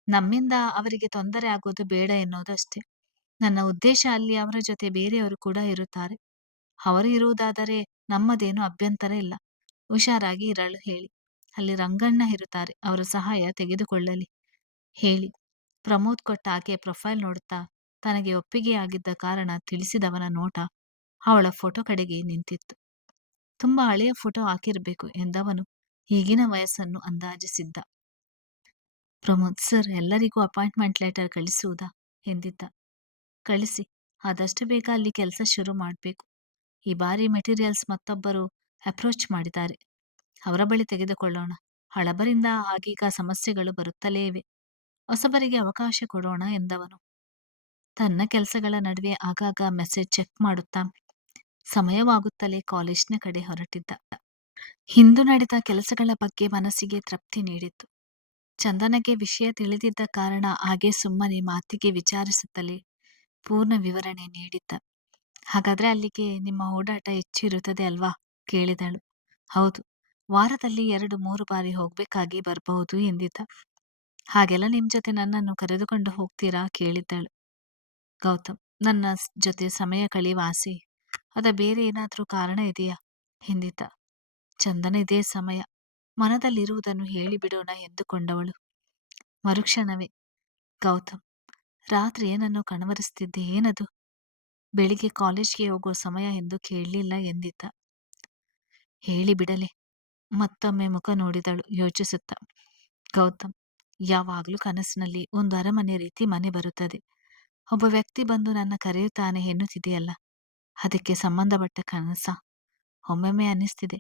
ನಮ್ಮಿಂದ ಅವರಿಗೆ ತೊಂದರೆ ಆಗೋದು ಬೇಡ ಎನ್ನುವುದು ಅಷ್ಟೇ. ನನ್ನ ಉದ್ದೇಶ ಅಲ್ಲಿ ಅವರ ಜೊತೆ ಬೇರೆಯವರು ಕೂಡ ಇರುತ್ತಾರೆ. ಅವರು ಇರುವುದಾದರೆ ನಮ್ಮದೇನು ಅಭ್ಯಂತರ ಇಲ್ಲ. ಹುಷಾರಾಗಿ ಇರಲು ಹೇಳಿ. ಅಲ್ಲಿ ರಂಗಣ್ಣ ಇರುತ್ತಾರೆ, ಅವರ ಸಹಾಯ ತೆಗೆದುಕೊಳ್ಳಲಿ ಹೇಳಿ. ಪ್ರಮೋದ್ ಕೊಟ್ಟ ಆಕೆಯ ಪ್ರೊಫೈಲ್ ನೋಡುತ್ತಾ ತನಗೆ ಒಪ್ಪಿಗೆಯಾಗಿದ್ದ ಕಾರಣ ತಿಳಿಸಿದವನ ನೋಟ ಅವಳ ಫೋಟೋ ಕಡೆಗೆ ನಿಂತಿತ್ತು. ತುಂಬಾ ಹಳೆಯ ಫೋಟೋ ಹಾಕಿರಬೇಕು ಎಂದವನು ಈಗಿನ ವಯಸ್ಸನ್ನು ಅಂದಾಜಿಸಿದ್ದ. ಪ್ರಮೋದ್ ಸರ್ ಎಲ್ಲರಿಗೂ ಅಪಾಯಿಂಟ್ಮೆಂಟ್ ಲೆಟರ್ ಕಳಿಸುವುದಾ ಎಂದಿದ್ದ. ಕಳಿಸಿ, ಆದಷ್ಟು ಬೇಗ ಅಲ್ಲಿ ಕೆಲಸ ಶುರು ಮಾಡಬೇಕು. ಈ ಬಾರಿ ಮೆಟೀರಿಯಲ್ಸ್ ಮತ್ತೊಬ್ಬರು ಅಪ್ರೋಚ್ ಮಾಡಿದ್ದಾರೆ, ಅವರ ಬಳಿ ತೆಗೆದುಕೊಳ್ಳೋಣ. ಹಳಬರಿಂದ ಆಗೀಗ ಸಮಸ್ಯೆಗಳು ಬರುತ್ತಲೇ ಇವೆ, ಹೊಸಬರಿಗೆ ಅವಕಾಶ ಕೊಡೋಣ ಎಂದವನು ತನ್ನ ಕೆಲಸಗಳ ನಡುವೆ ಆಗಾಗ ಮೆಸೇಜ್ ಚೆಕ್ ಮಾಡುತ್ತಾ ಸಮಯವಾಗುತ್ತಲೇ ಕಾಲೇಜ್ನ ಕಡೆ ಹೊರಟಿದ್ದ. ಹಿಂದು ನಡೆದ ಕೆಲಸಗಳ ಬಗ್ಗೆ ಮನಸ್ಸಿಗೆ ತೃಪ್ತಿ ನೀಡಿತ್ತು. ಚಂದನಗೆ ವಿಷಯ ತಿಳಿದಿದ್ದ ಕಾರಣ ಹಾಗೆ ಸುಮ್ಮನೆ ಮಾತಿಗೆ ವಿಚಾರಿಸುತ್ತಲೇ ಪೂರ್ಣ ವಿವರಣೆ ನೀಡಿದ್ದ. ಹಾಗಾದ್ರೆ ಅಲ್ಲಿಗೆ ನಿಮ್ಮ ಓಡಾಟ ಹೆಚ್ಚು ಇರುತ್ತದೆ ಅಲ್ವಾ ಕೇಳಿದಳು. ಹೌದು, ವಾರದಲ್ಲಿ 2-3 ಬಾರಿ ಹೋಗ್ಬೇಕಾಗಿ ಬರಬಹುದು ಎಂದಿದ್ದ. ಹಾಗೆಲ್ಲ ನಿಮ್ ಜೊತೆ ನನ್ನನ್ನು ಕರೆದುಕೊಂಡು ಹೋಗ್ತೀರಾ ಕೇಳಿದ್ದಳು. ಗೌತಮ್ ನನ್ನ ಜೊತೆ ಸಮಯ ಕಳೆಯುವ ಆಸೆ, ಅದ ಬೇರೆ ಏನಾದ್ರೂ ಕಾರಣ ಇದೆಯಾ ಎಂದಿದ್ದ. ಚಂದನ ಇದೇ ಸಮಯ ಮನದಲ್ಲಿರುವುದನ್ನು ಹೇಳಿಬಿಡೋಣ ಎಂದುಕೊಂಡವಳು. ಮರುಕ್ಷಣವೇ ಗೌತಮ್ ರಾತ್ರಿ ಏನನ್ನು ಕಣವರಿಸ್ತಿದ್ದೆ, ಏನದು? ಬೆಳಿಗ್ಗೆ ಕಾಲೇಜ್ಗೆ ಹೋಗೋ ಸಮಯ ಎಂದು ಕೇಳಲಿಲ್ಲ ಎಂದಿದ್ದ. ಹೇಳಿಬಿಡಲೆ ಮತ್ತೊಮ್ಮೆ ಮುಖ ನೋಡಿದಳು ಯೋಚಿಸುತ್ತ. ಗೌತಮ್ ಯಾವಾಗ್ಲೂ ಕನಸಿನಲ್ಲಿ ಒಂದು ಅರಮನೆ ರೀತಿ ಮನೆ ಬರುತ್ತದೆ. ಒಬ್ಬ ವ್ಯಕ್ತಿ ಬಂದು ನನ್ನ ಕರೆಯುತ್ತಾನೆ ಎನ್ನುತ್ತಿದೆಯಲ್ಲ, ಅದಕ್ಕೆ ಸಂಬಂಧಪಟ್ಟ ಕನಸ? ಒಮ್ಮೊಮ್ಮೆ ಅನ್ನಿಸ್ತಿದೆ,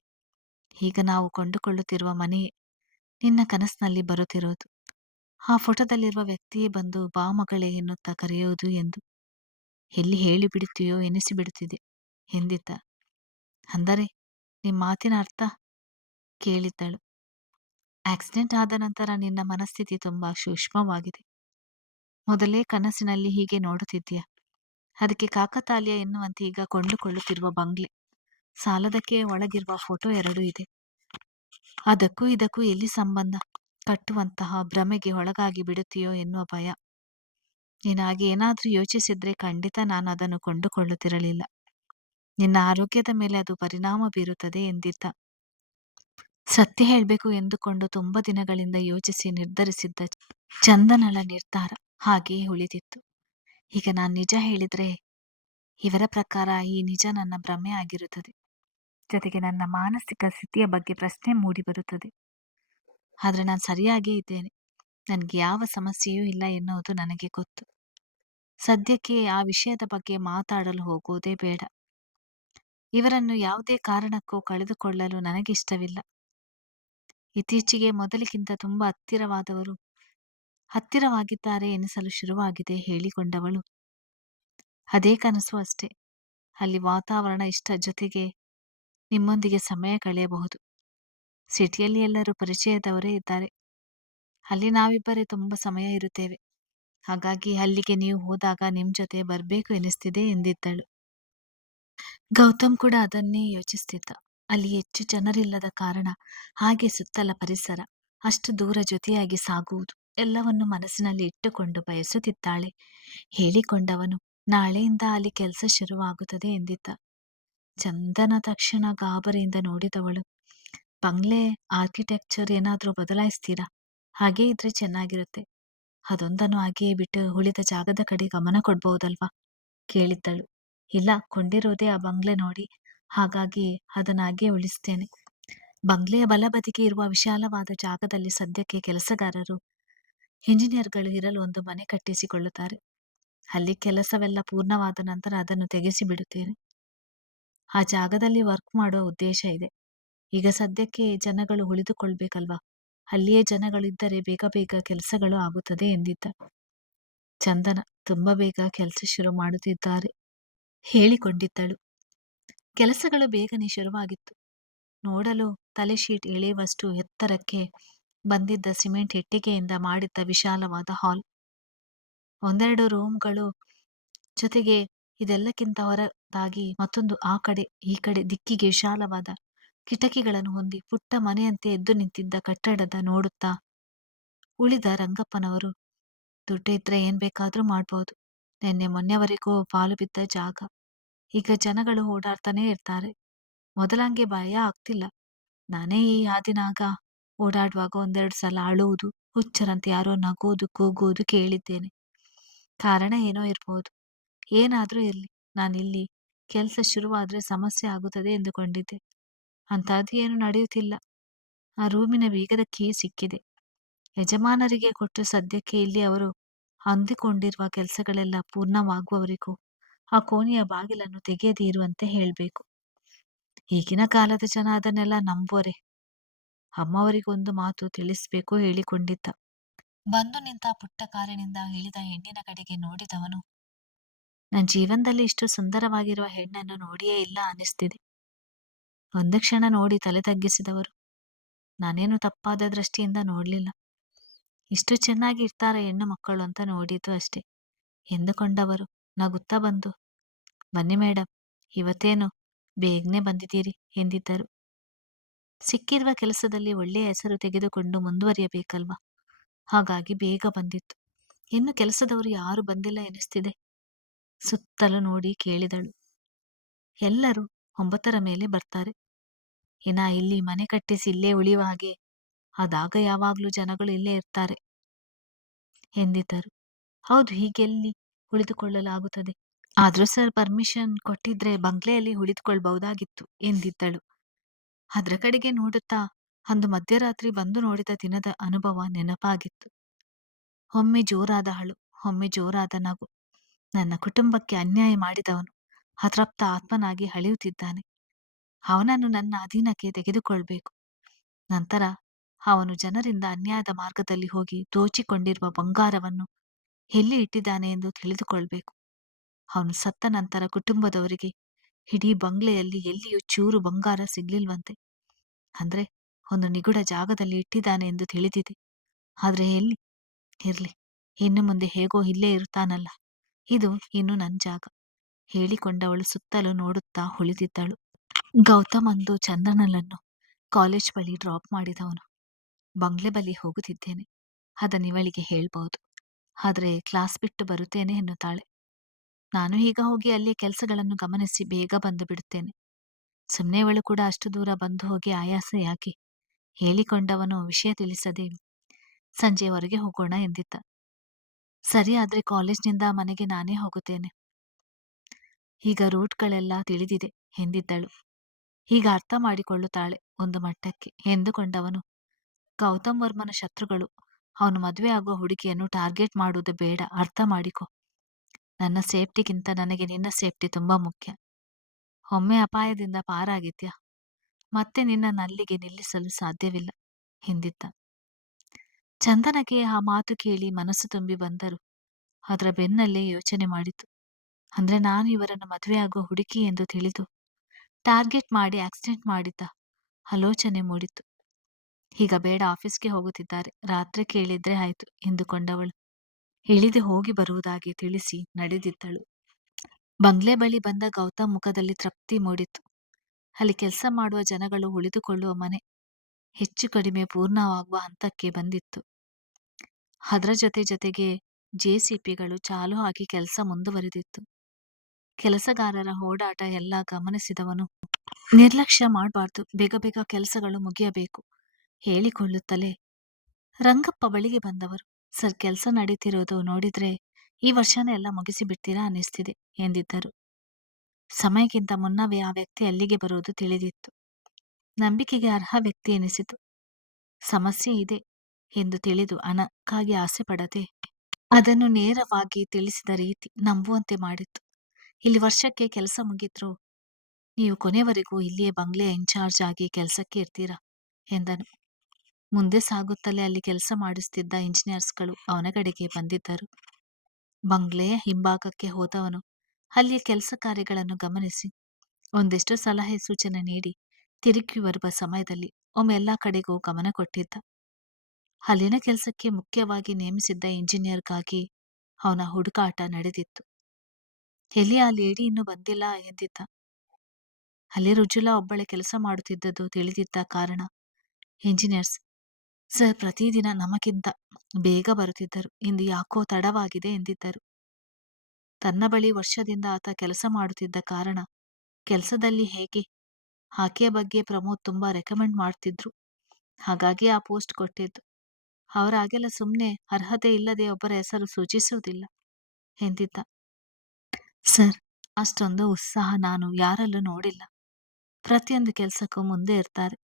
ಈಗ ನಾವು ಕೊಂಡುಕೊಳ್ಳುತ್ತಿರುವ ಮನೆಯೇ ನಿನ್ನ ಕನಸಿನಲ್ಲಿ ಬರುತ್ತಿರೋದು. ಆ ಫೋಟೋದಲ್ಲಿರುವ ವ್ಯಕ್ತಿಯೇ ಬಂದು ಬಾ ಮಗಳೇ ಎನ್ನುತ್ತಾ ಕರೆಯುವುದು ಎಂದು. ಎಲ್ಲಿ ಹೇಳಿಬಿಡುತ್ತೀಯೋ ಎನಿಸಿಬಿಡುತ್ತಿದೆ ಎಂದಿದ್ದ. ಅಂದರೆ ನಿಮ್ಮ ಮಾತಿನ ಅರ್ಥ ಕೇಳಿದ್ದಳು. ಆಕ್ಸಿಡೆಂಟ್ ಆದ ನಂತರ ನಿನ್ನ ಮನಸ್ಥಿತಿ ತುಂಬಾ ಸೂಕ್ಷ್ಮವಾಗಿದೆ. ಮೊದಲೇ ಕನಸಿನಲ್ಲಿ ಹೀಗೆ ನೋಡುತ್ತಿದ್ದೀಯ, ಅದಕ್ಕೆ ಕಾಕತಾಳೀಯ ಎನ್ನುವಂತೆ ಈಗ ಕೊಂಡುಕೊಳ್ಳುತ್ತಿರುವ ಬಂಗ್ಲೆ ಸಾಲದಕ್ಕೆ ಒಳಗಿರುವ ಫೋಟೋ 2 ಇದೆ. ಅದಕ್ಕೂ ಇದಕ್ಕೂ ಎಲ್ಲಿ ಸಂಬಂಧ? ಕಟ್ಟುವಂತಹ ಭ್ರಮೆಗೆ ಒಳಗಾಗಿ ಬಿಡುತ್ತೀಯೋ ಎನ್ನುವ ಭಯ. ನೀನಾಗೆ ಏನಾದ್ರೂ ಯೋಚಿಸಿದ್ರೆ ಖಂಡಿತ ನಾನು ಅದನ್ನು ಕೊಂಡುಕೊಳ್ಳುತ್ತಿರಲಿಲ್ಲ. ನಿನ್ನ ಆರೋಗ್ಯದ ಮೇಲೆ ಅದು ಪರಿಣಾಮ ಬೀರುತ್ತದೆ ಎಂದಿದ್ದ. ಸತ್ಯ ಹೇಳಬೇಕು ಎಂದುಕೊಂಡು ತುಂಬ ದಿನಗಳಿಂದ ಯೋಚಿಸಿ ನಿರ್ಧರಿಸಿದ್ದ ಚಂದನಳ ನಿರ್ಧಾರ ಹಾಗೆಯೇ ಉಳಿದಿತ್ತು. ಈಗ ನಾನು ನಿಜ ಹೇಳಿದ್ರೆ ಇವರ ಪ್ರಕಾರ ಈ ನಿಜ ನನ್ನ ಭ್ರಮೆ ಆಗಿರುತ್ತದೆ. ಜೊತೆಗೆ ನನ್ನ ಮಾನಸಿಕ ಸ್ಥಿತಿಯ ಬಗ್ಗೆ ಪ್ರಶ್ನೆ ಮೂಡಿಬರುತ್ತದೆ. ಆದ್ರೆ ನಾನು ಸರಿಯಾಗೇ ಇದ್ದೇನೆ, ನನಗೆ ಯಾವ ಸಮಸ್ಯೆಯೂ ಇಲ್ಲ ಎನ್ನುವುದು ನನಗೆ ಗೊತ್ತು. ಸದ್ಯಕ್ಕೆ ಆ ವಿಷಯದ ಬಗ್ಗೆ ಮಾತಾಡಲು ಹೋಗುವುದೇ ಬೇಡ. ಇವರನ್ನು ಯಾವುದೇ ಕಾರಣಕ್ಕೂ ಕಳೆದುಕೊಳ್ಳಲು ನನಗಿಷ್ಟವಿಲ್ಲ. ಇತ್ತೀಚೆಗೆ ಮೊದಲಿಗಿಂತ ತುಂಬಾ ಹತ್ತಿರವಾಗಿದ್ದಾರೆ ಎನಿಸಲು ಶುರುವಾಗಿದೆ ಹೇಳಿಕೊಂಡವಳು. ಅದೇ ಕನಸು ಅಷ್ಟೇ. ಅಲ್ಲಿ ವಾತಾವರಣ ಇಷ್ಟ, ಜೊತೆಗೆ ನಿಮ್ಮೊಂದಿಗೆ ಸಮಯ ಕಳೆಯಬಹುದು. ಸಿಟಿಯಲ್ಲಿ ಎಲ್ಲರೂ ಪರಿಚಯದವರೇ ಇದ್ದಾರೆ. ಅಲ್ಲಿ ನಾವಿಬ್ಬರೇ ತುಂಬಾ ಸಮಯ ಇರುತ್ತೇವೆ. ಹಾಗಾಗಿ ಅಲ್ಲಿಗೆ ನೀವು ಹೋದಾಗ ನಿಮ್ ಜೊತೆ ಬರ್ಬೇಕು ಎನಿಸ್ತಿದೆ ಎಂದಿದ್ದಳು. ಗೌತಮ್ ಕೂಡ ಅದನ್ನೇ ಯೋಚಿಸ್ತಿದ್ದ. ಅಲ್ಲಿ ಹೆಚ್ಚು ಜನರಿಲ್ಲದ ಕಾರಣ, ಹಾಗೆ ಸುತ್ತಲ ಪರಿಸರ, ಅಷ್ಟು ದೂರ ಜೊತೆಯಾಗಿ ಸಾಗುವುದು ಎಲ್ಲವನ್ನು ಮನಸ್ಸಿನಲ್ಲಿ ಇಟ್ಟುಕೊಂಡು ಬಯಸುತ್ತಿದ್ದಾಳೆ ಹೇಳಿಕೊಂಡವನು. ನಾಳೆಯಿಂದ ಅಲ್ಲಿ ಕೆಲಸ ಶುರುವಾಗುತ್ತದೆ ಎಂದಿದ್ದ. ಚಂದನ ತಕ್ಷಣ ಗಾಬರಿಯಿಂದ ನೋಡಿದವಳು. ಬಂಗ್ಲೆ ಆರ್ಕಿಟೆಕ್ಚರ್ ಏನಾದ್ರೂ ಬದಲಾಯಿಸ್ತೀರಾ ಹಾಗೇ ಇದ್ರೆ ಚೆನ್ನಾಗಿರುತ್ತೆ. ಅದೊಂದನ್ನು ಹಾಗೆಯೇ ಬಿಟ್ಟು ಉಳಿದ ಜಾಗದ ಕಡೆ ಗಮನ ಕೊಡ್ಬಹುದಲ್ವಾ? ಕೇಳಿದ್ದಳು. ಇಲ್ಲ, ಕೊಂಡಿರೋದೇ ಆ ಬಂಗ್ಲೆ ನೋಡಿ. ಹಾಗಾಗಿ ಅದನ್ನ ಹಾಗೇ ಉಳಿಸ್ತೇನೆ. ಬಂಗ್ಲೆಯ ಬಲಬದಿಗೆ ಇರುವ ವಿಶಾಲವಾದ ಜಾಗದಲ್ಲಿ ಸದ್ಯಕ್ಕೆ ಕೆಲಸಗಾರರು, ಇಂಜಿನಿಯರ್ಗಳು ಇರಲು ಒಂದು ಮನೆ ಕಟ್ಟಿಸಿಕೊಳ್ಳುತ್ತಾರೆ. ಅಲ್ಲಿ ಕೆಲಸವೆಲ್ಲ ಪೂರ್ಣವಾದ ನಂತರ ಅದನ್ನು ತೆಗೆಸಿ ಬಿಡುತ್ತೇನೆ. ಆ ಜಾಗದಲ್ಲಿ ವರ್ಕ್ ಮಾಡುವ ಉದ್ದೇಶ ಇದೆ. ಈಗ ಸದ್ಯಕ್ಕೆ ಜನಗಳು ಉಳಿದುಕೊಳ್ಬೇಕಲ್ವಾ? ಅಲ್ಲಿಯೇ ಜನಗಳಿದ್ದರೆ ಬೇಗ ಬೇಗ ಕೆಲಸಗಳು ಆಗುತ್ತದೆ ಎಂದಿದ್ದ. ಚಂದನ ತುಂಬ ಬೇಗ ಕೆಲಸ ಶುರು ಮಾಡುತ್ತಿದ್ದಾರೆ ಹೇಳಿಕೊಂಡಿದ್ದಳು. ಕೆಲಸಗಳು ಬೇಗನೆ ಶುರುವಾಗಿತ್ತು. ನೋಡಲು ತಲೆ ಶೀಟ್ ಎಳೆಯುವಷ್ಟು ಎತ್ತರಕ್ಕೆ ಬಂದಿದ್ದ ಸಿಮೆಂಟ್ ಇಟ್ಟಿಗೆಯಿಂದ ಮಾಡಿದ್ದ ವಿಶಾಲವಾದ ಹಾಲ್, ಒಂದೆರಡು ರೂಮ್ಗಳು, ಜೊತೆಗೆ ಇದೆಲ್ಲಕ್ಕಿಂತ ಹೊರತಾಗಿ ಮತ್ತೊಂದು ಆ ಕಡೆ ಈ ಕಡೆ ದಿಕ್ಕಿಗೆ ವಿಶಾಲವಾದ ಕಿಟಕಿಗಳನ್ನು ಹೊಂದಿ ಪುಟ್ಟ ಮನೆಯಂತೆ ಎದ್ದು ನಿಂತಿದ್ದ ಕಟ್ಟಡದ ನೋಡುತ್ತಾ ಉಳಿದ ರಂಗಪ್ಪನವರು, ದುಡ್ಡಿದ್ರೆ ಏನ್ ಬೇಕಾದ್ರೂ ಮಾಡ್ಬೋದು. ನಿನ್ನೆ ಮೊನ್ನೆವರೆಗೂ ಪಾಲು ಬಿದ್ದ ಜಾಗ. ಈಗ ಜನಗಳು ಓಡಾಡ್ತಾನೆ ಇರ್ತಾರೆ. ಮೊದಲಂಗೆ ಭಯ ಆಗ್ತಿಲ್ಲ. ನಾನೇ ಈ ಹಾದಿನಾಗ ಓಡಾಡುವಾಗ ಒಂದೆರಡು ಸಲ ಅಳುವುದು, ಹುಚ್ಚರಂತೆ ಯಾರೋ ನಗೋದು ಕೂಗೋದು ಕೇಳಿದ್ದೇನೆ. ಕಾರಣ ಏನೋ ಇರ್ಬೋದು. ಏನಾದ್ರೂ ಇರ್ಲಿ, ನಾನಿಲ್ಲಿ ಕೆಲಸ ಶುರುವಾದ್ರೆ ಸಮಸ್ಯೆ ಆಗುತ್ತದೆ ಎಂದುಕೊಂಡಿದ್ದೆ. ಅಂಥದ್ದು ಏನು ನಡೆಯುತ್ತಿಲ್ಲ. ಆ ರೂಮಿನ ಬೀಗದ ಕೀ ಸಿಕ್ಕಿದೆ. ಯಜಮಾನರಿಗೆ ಕೊಟ್ಟು ಸದ್ಯಕ್ಕೆ ಇಲ್ಲಿ ಅವರು ಅಂದುಕೊಂಡಿರುವ ಕೆಲಸಗಳೆಲ್ಲ ಪೂರ್ಣವಾಗುವವರೆಗೂ ಆ ಕೋಣೆಯ ಬಾಗಿಲನ್ನು ತೆಗೆಯದೇ ಇರುವಂತೆ ಹೇಳಬೇಕು. ಈಗಿನ ಕಾಲದ ಜನ ಅದನ್ನೆಲ್ಲ ನಂಬೋರೆ. ಅಮ್ಮವರಿಗೊಂದು ಮಾತು ತಿಳಿಸ್ಬೇಕು ಹೇಳಿಕೊಂಡಿದ್ದ. ಬಂದು ನಿಂತ ಪುಟ್ಟ ಕಾರಿನಿಂದ ಇಳಿದ ಹೆಣ್ಣಿನ ಕಡೆಗೆ ನೋಡಿದವನು, ನನ್ನ ಜೀವನದಲ್ಲಿ ಇಷ್ಟು ಸುಂದರವಾಗಿರುವ ಹೆಣ್ಣನ್ನು ನೋಡಿಯೇ ಇಲ್ಲ ಅನ್ನಿಸ್ತಿದೆ. ಒಂದು ಕ್ಷಣ ನೋಡಿ ತಲೆ ತಗ್ಗಿಸಿದವರು, ನಾನೇನು ತಪ್ಪಾದ ದೃಷ್ಟಿಯಿಂದ ನೋಡ್ಲಿಲ್ಲ. ಇಷ್ಟು ಚೆನ್ನಾಗಿ ಇರ್ತಾರೆ ಹೆಣ್ಣು ಮಕ್ಕಳು ಅಂತ ನೋಡಿದ್ದು ಅಷ್ಟೇ ಎಂದುಕೊಂಡವರು ನಗುತ್ತಾ ಬಂದು, ಬನ್ನಿ ಮೇಡಮ್, ಇವತ್ತೇನು ಬೇಗನೆ ಬಂದಿದ್ದೀರಿ ಎಂದಿದ್ದರು. ಸಿಕ್ಕಿರುವ ಕೆಲಸದಲ್ಲಿ ಒಳ್ಳೆಯ ಹೆಸರು ತೆಗೆದುಕೊಂಡು ಮುಂದುವರಿಯಬೇಕಲ್ವಾ? ಹಾಗಾಗಿ ಬೇಗ ಬಂದಿತ್ತು. ಇನ್ನು ಕೆಲಸದವರು ಯಾರು ಬಂದಿಲ್ಲ ಎನಿಸ್ತಿದೆ. ಸುತ್ತಲೂ ನೋಡಿ ಕೇಳಿದಳು. ಎಲ್ಲರೂ 9ರ ಮೇಲೆ ಬರ್ತಾರೆ. ಇನ್ನ ಇಲ್ಲಿ ಮನೆ ಕಟ್ಟಿಸಿ ಇಲ್ಲೇ ಉಳಿಯುವ ಹಾಗೆ ಆದಾಗ ಯಾವಾಗ್ಲೂ ಜನಗಳು ಇಲ್ಲೇ ಇರ್ತಾರೆ ಎಂದಿದ್ದರು. ಹೌದು, ಹೀಗೆಲ್ಲಿ ಉಳಿದುಕೊಳ್ಳಲಾಗುತ್ತದೆ? ಆದ್ರೂ ಸರ್ ಪರ್ಮಿಷನ್ ಕೊಟ್ಟಿದ್ರೆ ಬಂಗ್ಲೆಯಲ್ಲಿ ಉಳಿದುಕೊಳ್ಬಹುದಾಗಿತ್ತು ಎಂದಿದ್ದಳು. ಅದ್ರ ಕಡೆಗೆ ನೋಡುತ್ತಾ ಅಂದು ಮಧ್ಯರಾತ್ರಿ ಬಂದು ನೋಡಿದ ದಿನದ ಅನುಭವ ನೆನಪಾಗಿತ್ತು. ಒಮ್ಮೆ ಜೋರಾದ ಅಳು, ಒಮ್ಮೆ ಜೋರಾದ ನಗು. ನನ್ನ ಕುಟುಂಬಕ್ಕೆ ಅನ್ಯಾಯ ಮಾಡಿದವನು ಅತೃಪ್ತ ಆತ್ಮನಾಗಿ ಅಳೆಯುತ್ತಿದ್ದಾನೆ. ಅವನನ್ನು ನನ್ನ ಅಧೀನಕ್ಕೆ ತೆಗೆದುಕೊಳ್ಬೇಕು. ನಂತರ ಅವನು ಜನರಿಂದ ಅನ್ಯಾಯದ ಮಾರ್ಗದಲ್ಲಿ ಹೋಗಿ ದೋಚಿಕೊಂಡಿರುವ ಬಂಗಾರವನ್ನು ಎಲ್ಲಿ ಇಟ್ಟಿದ್ದಾನೆ ಎಂದು ತಿಳಿದುಕೊಳ್ಬೇಕು. ಅವನು ಸತ್ತ ನಂತರ ಕುಟುಂಬದವರಿಗೆ ಇಡೀ ಬಂಗ್ಲೆಯಲ್ಲಿ ಎಲ್ಲಿಯೂ ಚೂರು ಬಂಗಾರ ಸಿಗ್ಲಿಲ್ವಂತೆ. ಅಂದ್ರೆ ಒಂದು ನಿಗೂಢ ಜಾಗದಲ್ಲಿ ಇಟ್ಟಿದ್ದಾನೆ ಎಂದು ತಿಳಿದಿದೆ. ಆದ್ರೆ ಎಲ್ಲಿ? ಇರ್ಲಿ, ಇನ್ನು ಮುಂದೆ ಹೇಗೋ ಇಲ್ಲೇ ಇರುತ್ತಾನಲ್ಲ, ಇದು ಇನ್ನು ನನ್ನ ಜಾಗ ಹೇಳಿಕೊಂಡವಳು ಸುತ್ತಲೂ ನೋಡುತ್ತಾ ಉಳಿದಿದ್ದಳು. ಗೌತಮ್ ಅಂದು ಚಂದ್ರನನ್ನು ಕಾಲೇಜ್ ಬಳಿ ಡ್ರಾಪ್ ಮಾಡಿದವನು. ಬಂಗ್ಲೆ ಬಳಿ ಹೋಗುತ್ತಿದ್ದೇನೆ, ಅದನ್ನಿವಳಿಗೆ ಹೇಳ್ಬಹುದು. ಆದ್ರೆ ಕ್ಲಾಸ್ ಬಿಟ್ಟು ಬರುತ್ತೇನೆ ಎನ್ನುತ್ತಾಳೆ. ನಾನು ಈಗ ಹೋಗಿ ಅಲ್ಲಿಯ ಕೆಲಸಗಳನ್ನು ಗಮನಿಸಿ ಬೇಗ ಬಂದು ಬಿಡುತ್ತೇನೆ. ಸುಮ್ಮನೆ ಇವಳು ಕೂಡ ಅಷ್ಟು ದೂರ ಬಂದು ಹೋಗಿ ಆಯಾಸ ಯಾಕೆ ಹೇಳಿಕೊಂಡವನು ವಿಷಯ ತಿಳಿಸದೆ ಸಂಜೆ ಹೊರಗೆ ಹೋಗೋಣ ಎಂದಿದ್ದ. ಸರಿ, ಆದ್ರೆ ಕಾಲೇಜ್ನಿಂದ ಮನೆಗೆ ನಾನೇ ಹೋಗುತ್ತೇನೆ. ಈಗ ರೂಟ್ಗಳೆಲ್ಲ ತಿಳಿದಿದೆ ಎಂದಿದ್ದಳು. ಈಗ ಅರ್ಥ ಮಾಡಿಕೊಳ್ಳುತ್ತಾಳೆ ಒಂದು ಮಟ್ಟಕ್ಕೆ ಎಂದುಕೊಂಡವನು, ಗೌತಮ್ ವರ್ಮನ ಶತ್ರುಗಳು ಅವನು ಮದುವೆ ಆಗುವ ಹುಡುಗಿಯನ್ನು ಟಾರ್ಗೆಟ್ ಮಾಡುವುದು ಬೇಡ, ಅರ್ಥ ಮಾಡಿಕೊ. ನನ್ನ ಸೇಫ್ಟಿಗಿಂತ ನನಗೆ ನಿನ್ನ ಸೇಫ್ಟಿ ತುಂಬಾ ಮುಖ್ಯ. ಒಮ್ಮೆ ಅಪಾಯದಿಂದ ಪಾರಾಗಿದ್ಯಾ, ಮತ್ತೆ ನಿನ್ನನ್ನು ಅಲ್ಲಿಗೆ ನಿಲ್ಲಿಸಲು ಸಾಧ್ಯವಿಲ್ಲ ಎಂದಿದ್ದ. ಚಂದನಗೆ ಆ ಮಾತು ಕೇಳಿ ಮನಸ್ಸು ತುಂಬಿ ಬಂದರು. ಅದರ ಬೆನ್ನಲ್ಲೇ ಯೋಚನೆ ಮಾಡಿತು. ಅಂದ್ರೆ ನಾನು ಇವರನ್ನು ಮದುವೆಯಾಗುವ ಹುಡುಗಿ ಎಂದು ತಿಳಿದು ಟಾರ್ಗೆಟ್ ಮಾಡಿ ಆಕ್ಸಿಡೆಂಟ್ ಮಾಡಿದ್ದ ಆಲೋಚನೆ ಮೂಡಿತು. ಈಗ ಬೇಡ, ಆಫೀಸ್ಗೆ ಹೋಗುತ್ತಿದ್ದಾರೆ, ರಾತ್ರಿ ಕೇಳಿದ್ರೆ ಆಯ್ತು ಎಂದುಕೊಂಡವಳು ಇಳಿದು ಹೋಗಿ ಬರುವುದಾಗಿ ತಿಳಿಸಿ ನಡೆದಿದ್ದಳು. ಬಂಗ್ಲೆ ಬಳಿ ಬಂದ ಗೌತಮ್ ಮುಖದಲ್ಲಿ ತೃಪ್ತಿ ಮೂಡಿತು. ಅಲ್ಲಿ ಕೆಲಸ ಮಾಡುವ ಜನಗಳು ಉಳಿದುಕೊಳ್ಳುವ ಮನೆ ಹೆಚ್ಚು ಕಡಿಮೆ ಪೂರ್ಣವಾಗುವ ಹಂತಕ್ಕೆ ಬಂದಿತ್ತು. ಅದರ ಜೊತೆಗೆ ಜೆಸಿಪಿಗಳು ಚಾಲು ಆಗಿ ಕೆಲಸ ಮುಂದುವರೆದಿತ್ತು. ಕೆಲಸಗಾರರ ಓಡಾಟ ಎಲ್ಲ ಗಮನಿಸಿದವನು, ನಿರ್ಲಕ್ಷ್ಯ ಮಾಡಬಾರ್ದು, ಬೇಗ ಬೇಗ ಕೆಲಸಗಳು ಮುಗಿಯಬೇಕು ಹೇಳಿಕೊಳ್ಳುತ್ತಲೇ ರಂಗಪ್ಪ ಬಳಿಗೆ ಬಂದವರು. ಸರ್, ಕೆಲಸ ನಡೀತಿರೋದು ನೋಡಿದ್ರೆ ಈ ವರ್ಷನೇ ಎಲ್ಲ ಮುಗಿಸಿ ಬಿಡ್ತೀರಾ ಅನ್ನಿಸ್ತಿದೆ ಎಂದಿದ್ದರು. ಸಮಯಕ್ಕಿಂತ ಮುನ್ನವೇ ಆ ವ್ಯಕ್ತಿ ಅಲ್ಲಿಗೆ ಬರುವುದು ತಿಳಿದಿತ್ತು. ನಂಬಿಕೆಗೆ ಅರ್ಹ ವ್ಯಕ್ತಿ ಎನಿಸಿತು. ಸಮಸ್ಯೆ ಇದೆ ಎಂದು ತಿಳಿದು ಹಣಕ್ಕಾಗಿ ಆಸೆ ಪಡದೆ ಅದನ್ನು ನೇರವಾಗಿ ತಿಳಿಸಿದ ರೀತಿ ನಂಬುವಂತೆ ಮಾಡಿತ್ತು. ಇಲ್ಲಿ ವರ್ಷಕ್ಕೆ ಕೆಲಸ ಮುಗಿದ್ರು ನೀವು ಕೊನೆವರೆಗೂ ಇಲ್ಲಿಯೇ ಬಂಗ್ಲೆಯ ಇನ್ಚಾರ್ಜ್ ಆಗಿ ಕೆಲಸಕ್ಕೆ ಇರ್ತೀರಾ ಎಂದನು. ಮುಂದೆ ಸಾಗುತ್ತಲೇ ಅಲ್ಲಿ ಕೆಲಸ ಮಾಡಿಸ್ತಿದ್ದ ಇಂಜಿನಿಯರ್ಸ್ಗಳು ಅವನ ಕಡೆಗೆ ಬಂದಿದ್ದರು. ಬಂಗ್ಲೆಯ ಹಿಂಭಾಗಕ್ಕೆ ಹೋದವನು ಅಲ್ಲಿಯ ಕೆಲಸ ಕಾರ್ಯಗಳನ್ನು ಗಮನಿಸಿ ಒಂದಿಷ್ಟು ಸಲಹೆ ಸೂಚನೆ ನೀಡಿ ತಿರುಗಿ ಬರುವ ಸಮಯದಲ್ಲಿ ಒಮ್ಮೆ ಎಲ್ಲ ಕಡೆಗೂ ಗಮನ ಕೊಟ್ಟಿದ್ದ. ಅಲ್ಲಿನ ಕೆಲಸಕ್ಕೆ ಮುಖ್ಯವಾಗಿ ನೇಮಿಸಿದ್ದ ಇಂಜಿನಿಯರ್ಗಾಗಿ ಅವನ ಹುಡುಕಾಟ ನಡೆದಿತ್ತು. ಎಲ್ಲಿ ಆ ಲೇಡಿ ಇನ್ನೂ ಬಂದಿಲ್ಲ ಎಂದಿದ್ದ. ಅಲ್ಲಿ ರುಜುಲಾ ಒಬ್ಬಳೆ ಕೆಲಸ ಮಾಡುತ್ತಿದ್ದದ್ದು ತಿಳಿದಿದ್ದ ಕಾರಣ ಇಂಜಿನಿಯರ್ಸ್ ಸರ್ ಪ್ರತಿದಿನ ನಮಗಿಂತ ಬೇಗ ಬರುತ್ತಿದ್ದರು, ಇಂದು ಯಾಕೋ ತಡವಾಗಿದೆ ಎಂದಿದ್ದರು. ತನ್ನ ಬಳಿ ವರ್ಷದಿಂದ ಆತ ಕೆಲಸ ಮಾಡುತ್ತಿದ್ದ ಕಾರಣ ಕೆಲಸದಲ್ಲಿ ಹೇಗೆ ಆಕೆಯ ಬಗ್ಗೆ ಪ್ರಮೋದ್ ತುಂಬಾ ರೆಕಮೆಂಡ್ ಮಾಡ್ತಿದ್ರು. ಹಾಗಾಗಿ ಆ ಪೋಸ್ಟ್ ಕೊಟ್ಟಿದ್ದು. ಅವರಾಗೆಲ್ಲ ಸುಮ್ಮನೆ ಅರ್ಹತೆ ಇಲ್ಲದೆ ಒಬ್ಬರ ಹೆಸರು ಸೂಚಿಸುವುದಿಲ್ಲ ಎಂದಿದ್ದ. ಸರ್, ಅಷ್ಟೊಂದು ಉತ್ಸಾಹ ನಾನು ಯಾರಲ್ಲೂ ನೋಡಿಲ್ಲ. ಪ್ರತಿಯೊಂದು ಕೆಲಸಕ್ಕೂ ಮುಂದೆ ಇರ್ತಾರೆ,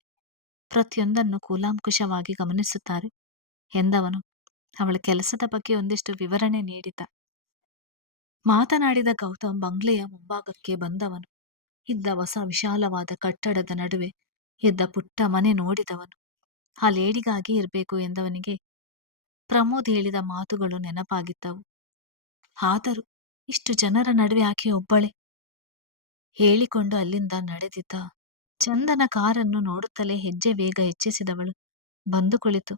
ಪ್ರತಿಯೊಂದನ್ನು ಕೂಲಾಂಕುಷವಾಗಿ ಗಮನಿಸುತ್ತಾರೆ ಎಂದವನು ಅವಳ ಕೆಲಸದ ಬಗ್ಗೆ ಒಂದಿಷ್ಟು ವಿವರಣೆ ನೀಡಿದ. ಮಾತನಾಡಿದ ಗೌತಮ್ ಬಂಗ್ಲೆಯ ಮುಂಭಾಗಕ್ಕೆ ಬಂದವನು. ಇದ್ದ ಹೊಸ ವಿಶಾಲವಾದ ಕಟ್ಟಡದ ನಡುವೆ ಇದ್ದ ಪುಟ್ಟ ಮನೆ ನೋಡಿದವನು. ಆ ಲೇಡಿಗಾಗಿ ಇರಬೇಕು ಎಂದವನಿಗೆ ಪ್ರಮೋದ್ ಹೇಳಿದ ಮಾತುಗಳು ನೆನಪಾಗಿದ್ದವು. ಆದರೂ ಇಷ್ಟು ಜನರ ನಡುವೆ ಆಕೆ ಒಬ್ಬಳೇ ಹೇಳಿಕೊಂಡು ಅಲ್ಲಿಂದ ನಡೆದಿದ್ದ. ಚಂದನ ಕಾರನ್ನು ನೋಡುತ್ತಲೇ ಹೆಜ್ಜೆ ವೇಗ ಹೆಚ್ಚಿಸಿದವಳು. ಬಂದು ಕುಳಿತು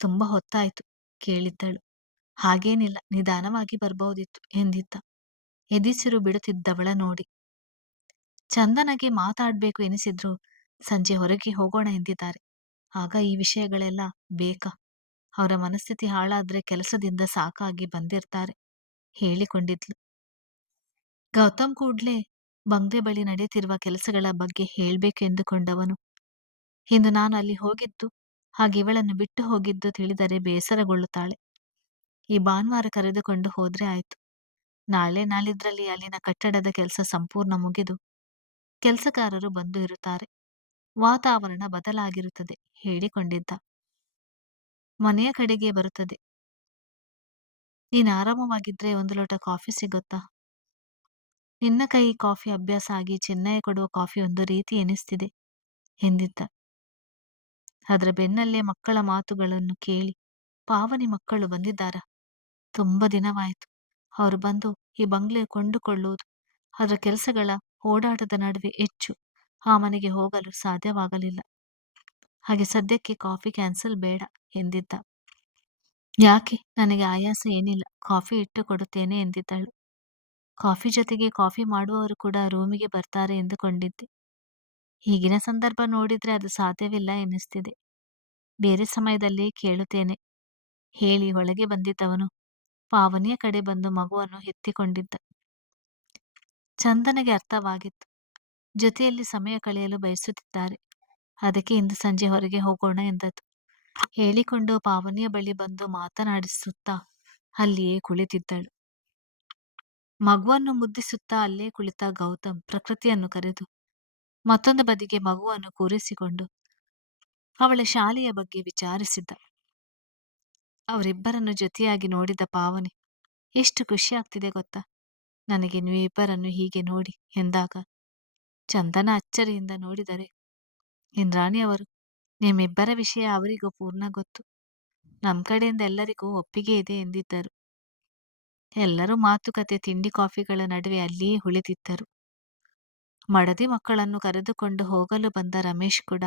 ತುಂಬಾ ಹೊತ್ತಾಯ್ತು ಕೇಳಿದ್ದಳು. ಹಾಗೇನಿಲ್ಲ, ನಿಧಾನವಾಗಿ ಬರ್ಬಹುದಿತ್ತು ಎಂದಿದ್ದ. ಎದಿಸಿರು ಬಿಡುತ್ತಿದ್ದವಳ ನೋಡಿ ಚಂದನಗೆ ಮಾತಾಡ್ಬೇಕು ಎನಿಸಿದ್ರು ಸಂಜೆ ಹೊರಗೆ ಹೋಗೋಣ ಎಂದಿದ್ದಾರೆ. ಆಗ ಈ ವಿಷಯಗಳೆಲ್ಲ ಬೇಕಾ? ಅವರ ಮನಸ್ಥಿತಿ ಹಾಳಾದ್ರೆ ಕೆಲಸದಿಂದ ಸಾಕಾಗಿ ಬಂದಿರ್ತಾರೆ ಹೇಳಿಕೊಂಡಿದ್ಲು. ಗೌತಮ್ ಕೂಡ್ಲೆ ಬಂಗ್ಲೆ ಬಳಿ ನಡೆಯುತ್ತಿರುವ ಕೆಲಸಗಳ ಬಗ್ಗೆ ಹೇಳ್ಬೇಕು ಎಂದುಕೊಂಡವನು. ಇಂದು ನಾನು ಅಲ್ಲಿ ಹೋಗಿದ್ದು ಹಾಗೆ ಇವಳನ್ನು ಬಿಟ್ಟು ಹೋಗಿದ್ದು ತಿಳಿದರೆ ಬೇಸರಗೊಳ್ಳುತ್ತಾಳೆ. ಈ ಭಾನುವಾರ ಕರೆದುಕೊಂಡು ಹೋದ್ರೆ ಆಯ್ತು. ನಾಳೆ ನಾಳಿದ್ರಲ್ಲಿ ಅಲ್ಲಿನ ಕಟ್ಟಡದ ಕೆಲಸ ಸಂಪೂರ್ಣ ಮುಗಿದು ಕೆಲಸಗಾರರು ಬಂದು ಇರುತ್ತಾರೆ. ವಾತಾವರಣ ಬದಲಾಗಿರುತ್ತದೆ ಹೇಳಿಕೊಂಡಿದ್ದ. ಮನೆಯ ಕಡೆಗೆ ಬರುತ್ತದೆ. ನೀನು ಆರಾಮವಾಗಿದ್ರೆ ಒಂದು ಲೋಟ ಕಾಫಿ ಸಿಗುತ್ತಾ? ನಿನ್ನ ಕೈ ಕಾಫಿ ಅಭ್ಯಾಸ ಆಗಿ ಚೆನ್ನಯ್ಯ ಕೊಡುವ ಕಾಫಿ ಒಂದು ರೀತಿ ಎನಿಸ್ತಿದೆ ಎಂದಿದ್ದ. ಅದರ ಬೆನ್ನಲ್ಲೇ ಮಕ್ಕಳ ಮಾತುಗಳನ್ನು ಕೇಳಿ ಪಾವನಿ ಮಕ್ಕಳು ಬಂದಿದ್ದಾರಾ? ತುಂಬ ದಿನವಾಯಿತು. ಅವರು ಬಂದು ಈ ಬಂಗ್ಲೆ ಕೊಂಡುಕೊಳ್ಳುವುದು, ಅದರ ಕೆಲಸಗಳ ಓಡಾಟದ ನಡುವೆ ಹೆಚ್ಚು ಆ ಮನೆಗೆ ಹೋಗಲು ಸಾಧ್ಯವಾಗಲಿಲ್ಲ. ಹಾಗೆ ಸದ್ಯಕ್ಕೆ ಕಾಫಿ ಕ್ಯಾನ್ಸಲ್ ಬೇಡ ಎಂದಿದ್ದ. ಯಾಕೆ? ನನಗೆ ಆಯಾಸ ಏನಿಲ್ಲ, ಕಾಫಿ ಇಟ್ಟು ಕೊಡುತ್ತೇನೆ ಎಂದಿದ್ದಳು. ಕಾಫಿ ಜೊತೆಗೆ ಕಾಫಿ ಮಾಡುವವರು ಕೂಡ ರೂಮಿಗೆ ಬರ್ತಾರೆ ಎಂದುಕೊಂಡಿದ್ದೆ. ಈಗಿನ ಸಂದರ್ಭ ನೋಡಿದ್ರೆ ಅದು ಸಾಧ್ಯವಿಲ್ಲ ಎನ್ನಿಸ್ತಿದೆ. ಬೇರೆ ಸಮಯದಲ್ಲಿ ಕೇಳುತ್ತೇನೆ ಹೇಳಿ ಒಳಗೆ ಬಂದಿದ್ದವನು ಪಾವನಿಯ ಕಡೆ ಬಂದು ಮಗುವನ್ನು ಎತ್ತಿಕೊಂಡಿದ್ದ. ಚಂದನೆಗೆ ಅರ್ಥವಾಗಿತ್ತು. ಜೊತೆಯಲ್ಲಿ ಸಮಯ ಕಳೆಯಲು ಬಯಸುತ್ತಿದ್ದಾರೆ. ಅದಕ್ಕೆ ಇಂದು ಸಂಜೆ ಹೊರಗೆ ಹೋಗೋಣ ಎಂದದ್ದು. ಹೇಳಿಕೊಂಡು ಪಾವನಿಯ ಬಳಿ ಬಂದು ಮಾತನಾಡಿಸುತ್ತಾ ಅಲ್ಲಿಯೇ ಕುಳಿತಿದ್ದಳು. ಮಗುವನ್ನು ಮುದ್ದಿಸುತ್ತಾ ಅಲ್ಲೇ ಕುಳಿತ ಗೌತಮ್ ಪ್ರಕೃತಿಯನ್ನು ಕರೆದು ಮತ್ತೊಂದು ಬದಿಗೆ ಮಗುವನ್ನು ಕೂರಿಸಿಕೊಂಡು ಅವಳ ಶಾಲೆಯ ಬಗ್ಗೆ ವಿಚಾರಿಸಿದ್ದ. ಅವರಿಬ್ಬರನ್ನು ಜೊತೆಯಾಗಿ ನೋಡಿದ ಪಾವನಿ ಎಷ್ಟು ಖುಷಿಯಾಗ್ತಿದೆ ಗೊತ್ತಾ ನನಗೆ ನೀವಿಬ್ಬರನ್ನು ಹೀಗೆ ನೋಡಿ ಎಂದಾಗ. ಚಂದನ ಅಚ್ಚರಿಯಿಂದ ನೋಡಿದರೆ, ಇಂದ್ರಾಣಿಯವರು, ನಿಮ್ಮಿಬ್ಬರ ವಿಷಯ ಅವರಿಗೂ ಪೂರ್ಣ ಗೊತ್ತು. ನಮ್ಮ ಕಡೆಯಿಂದ ಎಲ್ಲರಿಗೂ ಒಪ್ಪಿಗೆ ಇದೆ ಎಂದಿದ್ದರು. ಎಲ್ಲರೂ ಮಾತುಕತೆ ತಿಂಡಿ ಕಾಫಿಗಳ ನಡುವೆ ಅಲ್ಲಿಯೇ ಉಳಿದಿದ್ದರು. ಮಡದಿ ಮಕ್ಕಳನ್ನು ಕರೆದುಕೊಂಡು ಹೋಗಲು ಬಂದ ರಮೇಶ್ ಕೂಡ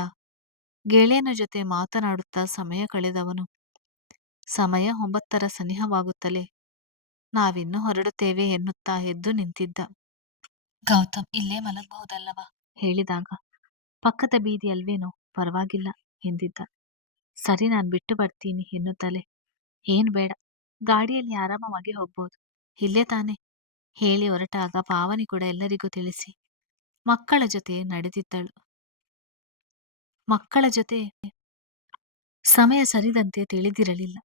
ಗೆಳೆಯನ ಜೊತೆ ಮಾತನಾಡುತ್ತಾ ಸಮಯ ಕಳೆದವನು. ಸಮಯ 9ರ ಸನಿಹವಾಗುತ್ತಲೇ ನಾವಿನ್ನೂ ಹೊರಡುತ್ತೇವೆ ಎನ್ನುತ್ತಾ ಎದ್ದು ನಿಂತಿದ್ದ. ಗೌತಮ್, ಇಲ್ಲೇ ಮಲಗಬಹುದಲ್ಲವಾ ಹೇಳಿದಾಗ, ಪಕ್ಕದ ಬೀದಿ ಅಲ್ವೇನೋ, ಪರವಾಗಿಲ್ಲ ಎಂದಿದ್ದ. ಸರಿ, ನಾನು ಬಿಟ್ಟು ಬರ್ತೀನಿ ಎನ್ನುತ್ತಲೇ, ಏನು ಬೇಡ, ಗಾಡಿಯಲ್ಲಿ ಆರಾಮವಾಗಿ ಹೋಗ್ಬೋದು, ಇಲ್ಲೇ ತಾನೆ ಹೇಳಿ ಹೊರಟಾಗ ಪಾವನಿ ಕೂಡ ಎಲ್ಲರಿಗೂ ತಿಳಿಸಿ ಮಕ್ಕಳ ಜೊತೆ ನಡೆದಿದ್ದಳು. ಮಕ್ಕಳ ಜೊತೆ ಸಮಯ ಸರಿದಂತೆ ತಿಳಿದಿರಲಿಲ್ಲ.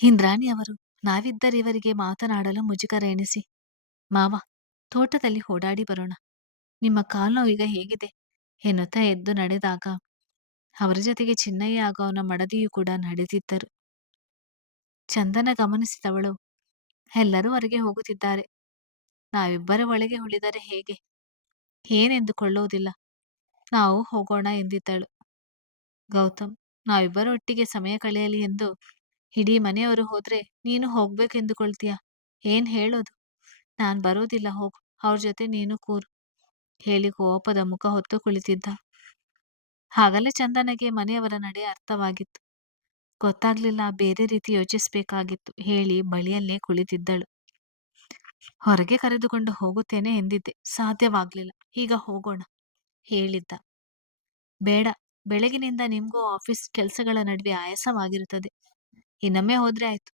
ಇಂದ್ರಾಣಿ ಅವರು ನಾವಿದ್ದರೆ ಇವರಿಗೆ ಮಾತನಾಡಲು ಮುಜುಗರ ಎನಿಸಿ, ಮಾವ, ತೋಟದಲ್ಲಿ ಓಡಾಡಿ ಬರೋಣ. ನಿಮ್ಮ ಕಾಲ್ನೋವು ಈಗ ಹೇಗಿದೆ? ಎನ್ನುತ್ತಾ ಎದ್ದು ನಡೆದಾಗ ಅವರ ಜೊತೆಗೆ ಚಿನ್ನಯ್ಯ ಹಾಗೂ ಅವನ ಮಡದಿಯೂ ಕೂಡ ನಡೆದಿದ್ದರು. ಚಂದನ ಗಮನಿಸಿದವಳು, ಎಲ್ಲರೂ ಹೊರಗೆ ಹೋಗುತ್ತಿದ್ದಾರೆ. ನಾವಿಬ್ಬರ ಒಳಗೆ ಉಳಿದರೆ ಹೇಗೆ? ಏನೆಂದುಕೊಳ್ಳುವುದಿಲ್ಲ. ನಾವು ಹೋಗೋಣ ಎಂದಿದ್ದಳು. ಗೌತಮ್, ನಾವಿಬ್ಬರು ಒಟ್ಟಿಗೆ ಸಮಯ ಕಳೆಯಲಿ ಎಂದು ಇಡೀ ಮನೆಯವರು ಹೋದ್ರೆ ನೀನು ಹೋಗ್ಬೇಕೆಂದುಕೊಳ್ತೀಯ? ಏನ್ ಹೇಳೋದು? ನಾನ್ ಬರೋದಿಲ್ಲ, ಹೋಗು. ಅವ್ರ ಜೊತೆ ನೀನು ಕೂರು ಹೇಳಿ ಕೋಪದ ಮುಖ ಹೊತ್ತು ಕುಳಿತಿದ್ದ. ಆಗಲೇ ಚಂದನಗೆ ಮನೆಯವರ ನಡೆ ಅರ್ಥವಾಗಿತ್ತು. ಗೊತ್ತಾಗ್ಲಿಲ್ಲ, ಬೇರೆ ರೀತಿ ಯೋಚಿಸ್ಬೇಕಾಗಿತ್ತು ಹೇಳಿ ಬಳಿಯಲ್ಲೇ ಕುಳಿತಿದ್ದಳು. ಹೊರಗೆ ಕರೆದುಕೊಂಡು ಹೋಗುತ್ತೇನೆ ಎಂದಿದ್ದೆ, ಸಾಧ್ಯವಾಗ್ಲಿಲ್ಲ. ಈಗ ಹೋಗೋಣ ಹೇಳಿದ್ದ. ಬೇಡ, ಬೆಳಗಿನಿಂದ ನಿಮ್ಗೂ ಆಫೀಸ್ ಕೆಲಸಗಳ ನಡುವೆ ಆಯಾಸವಾಗಿರುತ್ತದೆ. ಇನ್ನೊಮ್ಮೆ ಹೋದ್ರೆ ಆಯ್ತು.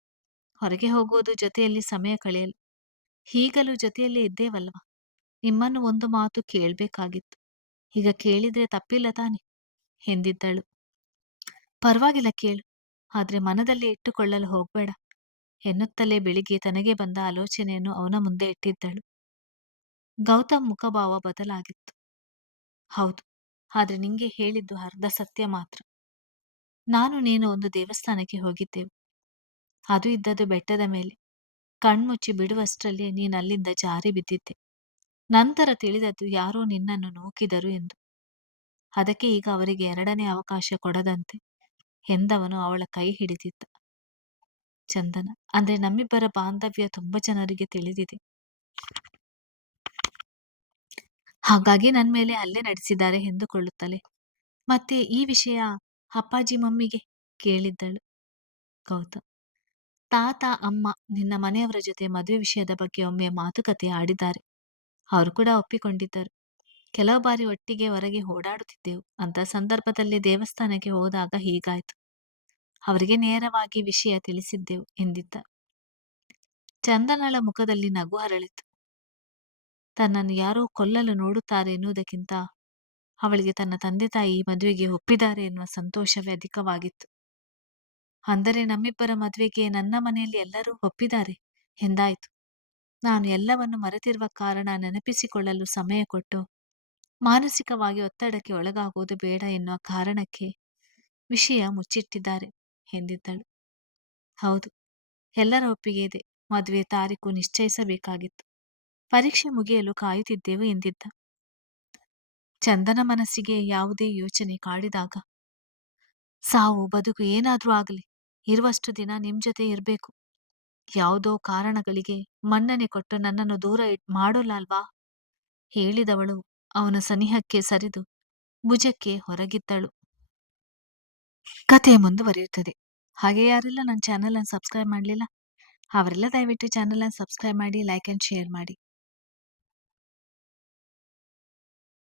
ಹೊರಗೆ ಹೋಗುವುದು ಜೊತೆಯಲ್ಲಿ ಸಮಯ ಕಳೆಯಲು. ಹೀಗಲೂ ಜೊತೆಯಲ್ಲೇ ಇದ್ದೇವಲ್ವಾ? ನಿಮ್ಮನ್ನು ಒಂದು ಮಾತು ಕೇಳ್ಬೇಕಾಗಿತ್ತು. ಈಗ ಕೇಳಿದ್ರೆ ತಪ್ಪಿಲ್ಲ ತಾನೆ ಎಂದಿದ್ದಳು. ಪರವಾಗಿಲ್ಲ, ಕೇಳು. ಆದ್ರೆ ಮನದಲ್ಲಿ ಇಟ್ಟುಕೊಳ್ಳಲು ಹೋಗ್ಬೇಡ ಎನ್ನುತ್ತಲೇ ಬೆಳಿಗ್ಗೆ ತನಗೆ ಬಂದ ಆಲೋಚನೆಯನ್ನು ಅವನ ಮುಂದೆ ಇಟ್ಟಿದ್ದಳು. ಗೌತಮ್ ಮುಖಭಾವ ಬದಲಾಗಿತ್ತು. ಹೌದು, ಆದ್ರೆ ನಿಂಗೆ ಹೇಳಿದ್ದು ಅರ್ಧ ಸತ್ಯ ಮಾತ್ರ. ನಾನು ನೀನು ಒಂದು ದೇವಸ್ಥಾನಕ್ಕೆ ಹೋಗಿದ್ದೆವು. ಅದು ಇದ್ದದ್ದು ಬೆಟ್ಟದ ಮೇಲೆ. ಕಣ್ಮುಚ್ಚಿ ಬಿಡುವಷ್ಟರಲ್ಲಿ ನೀನು ಅಲ್ಲಿಂದ ಜಾರಿ ಬಿದ್ದಿದ್ದೆ. ನಂತರ ತಿಳಿದದ್ದು ಯಾರೋ ನಿನ್ನನ್ನು ನೂಕಿದರು ಎಂದು. ಅದಕ್ಕೆ ಈಗ ಅವರಿಗೆ ಎರಡನೇ ಅವಕಾಶ ಕೊಡದಂತೆ ಎಂದವನು ಅವಳ ಕೈ ಹಿಡಿದಿದ್ದ. ಚಂದನ, ಅಂದ್ರೆ ನಮ್ಮಿಬ್ಬರ ಬಾಂಧವ್ಯ ತುಂಬಾ ಜನರಿಗೆ ತಿಳಿದಿದೆ. ಹಾಗಾಗಿ ನನ್ ಮೇಲೆ ಹಲ್ಲೆ ನಡೆಸಿದ್ದಾರೆ ಎಂದುಕೊಳ್ಳುತ್ತಲೇ ಮತ್ತೆ ಈ ವಿಷಯ ಅಪ್ಪಾಜಿ ಮಮ್ಮಿಗೆ ಕೇಳಿದ್ದಳು. ಗೌತಮ್, ತಾತ ಅಮ್ಮ ನಿನ್ನ ಮನೆಯವರ ಜೊತೆ ಮದುವೆ ವಿಷಯದ ಬಗ್ಗೆ ಒಮ್ಮೆ ಮಾತುಕತೆ ಆಡಿದ್ದಾರೆ. ಅವರು ಕೂಡ ಒಪ್ಪಿಕೊಂಡಿದ್ದರು. ಕೆಲವು ಬಾರಿ ಒಟ್ಟಿಗೆ ಹೊರಗೆ ಓಡಾಡುತ್ತಿದ್ದೆವು. ಅಂತ ಸಂದರ್ಭದಲ್ಲಿ ದೇವಸ್ಥಾನಕ್ಕೆ ಹೋದಾಗ ಹೀಗಾಯ್ತು. ಅವರಿಗೆ ನೇರವಾಗಿ ವಿಷಯ ತಿಳಿಸಿದ್ದೆವು ಎಂದಿದ್ದ. ಚಂದನಳ ಮುಖದಲ್ಲಿ ನಗು ಹರಳಿತು. ತನ್ನನ್ನು ಯಾರೋ ಕೊಲ್ಲಲು ನೋಡುತ್ತಾರೆ ಎನ್ನುವುದಕ್ಕಿಂತ ಅವಳಿಗೆ ತನ್ನ ತಂದೆ ತಾಯಿ ಈ ಮದುವೆಗೆ ಒಪ್ಪಿದ್ದಾರೆ ಎನ್ನುವ ಸಂತೋಷವೇ ಅಧಿಕವಾಗಿತ್ತು. ಅಂದರೆ ನಮ್ಮಿಬ್ಬರ ಮದುವೆಗೆ ನನ್ನ ಮನೆಯಲ್ಲಿ ಎಲ್ಲರೂ ಒಪ್ಪಿದ್ದಾರೆ ಎಂದಾಯ್ತು. ನಾನು ಎಲ್ಲವನ್ನು ಮರೆತಿರುವ ಕಾರಣ ನೆನಪಿಸಿಕೊಳ್ಳಲು ಸಮಯ ಕೊಟ್ಟು ಮಾನಸಿಕವಾಗಿ ಒತ್ತಡಕ್ಕೆ ಒಳಗಾಗುವುದು ಬೇಡ ಎನ್ನುವ ಕಾರಣಕ್ಕೆ ವಿಷಯ ಮುಚ್ಚಿಟ್ಟಿದ್ದಾರೆ ಎಂದಿದ್ದಳು. ಹೌದು, ಎಲ್ಲರ ಒಪ್ಪಿಗೆ ಇದೆ. ಮದುವೆ ತಾರೀಕು ನಿಶ್ಚಯಿಸಬೇಕಾಗಿತ್ತು. ಪರೀಕ್ಷೆ ಮುಗಿಯಲು ಕಾಯುತ್ತಿದ್ದೆವು ಎಂದಿದ್ದ. ಚಂದನ ಮನಸ್ಸಿಗೆ ಯಾವುದೇ ಯೋಚನೆ ಕಾಡಿದಾಗ, ಸಾವು ಬದುಕು ಏನಾದ್ರೂ ಆಗಲಿ, ಇರುವಷ್ಟು ದಿನ ನಿಮ್ ಜೊತೆ ಇರಬೇಕು. ಯಾವುದೋ ಕಾರಣಗಳಿಗೆ ಮನ್ನಣೆ ಕೊಟ್ಟು ನನ್ನನ್ನು ದೂರ ಮಾಡೋಲ್ಲ ಅಲ್ವಾ ಹೇಳಿದವಳು ಅವನ ಸನಿಹಕ್ಕೆ ಸರಿದು ಭುಜಕ್ಕೆ ಹೊರಗಿದ್ದಳು. ಕಥೆ ಮುಂದುವರಿಯುತ್ತದೆ. ಹಾಗೆ ಯಾರೆಲ್ಲ ನನ್ನ ಚಾನೆಲ್ ಅನ್ನು ಸಬ್ಸ್ಕ್ರೈಬ್ ಮಾಡಲಿಲ್ಲ ಅವರೆಲ್ಲ ದಯವಿಟ್ಟು ಚಾನೆಲ್ ಅನ್ನು ಸಬ್ಸ್ಕ್ರೈಬ್ ಮಾಡಿ, ಲೈಕ್ ಅಂಡ್ ಶೇರ್ ಮಾಡಿ.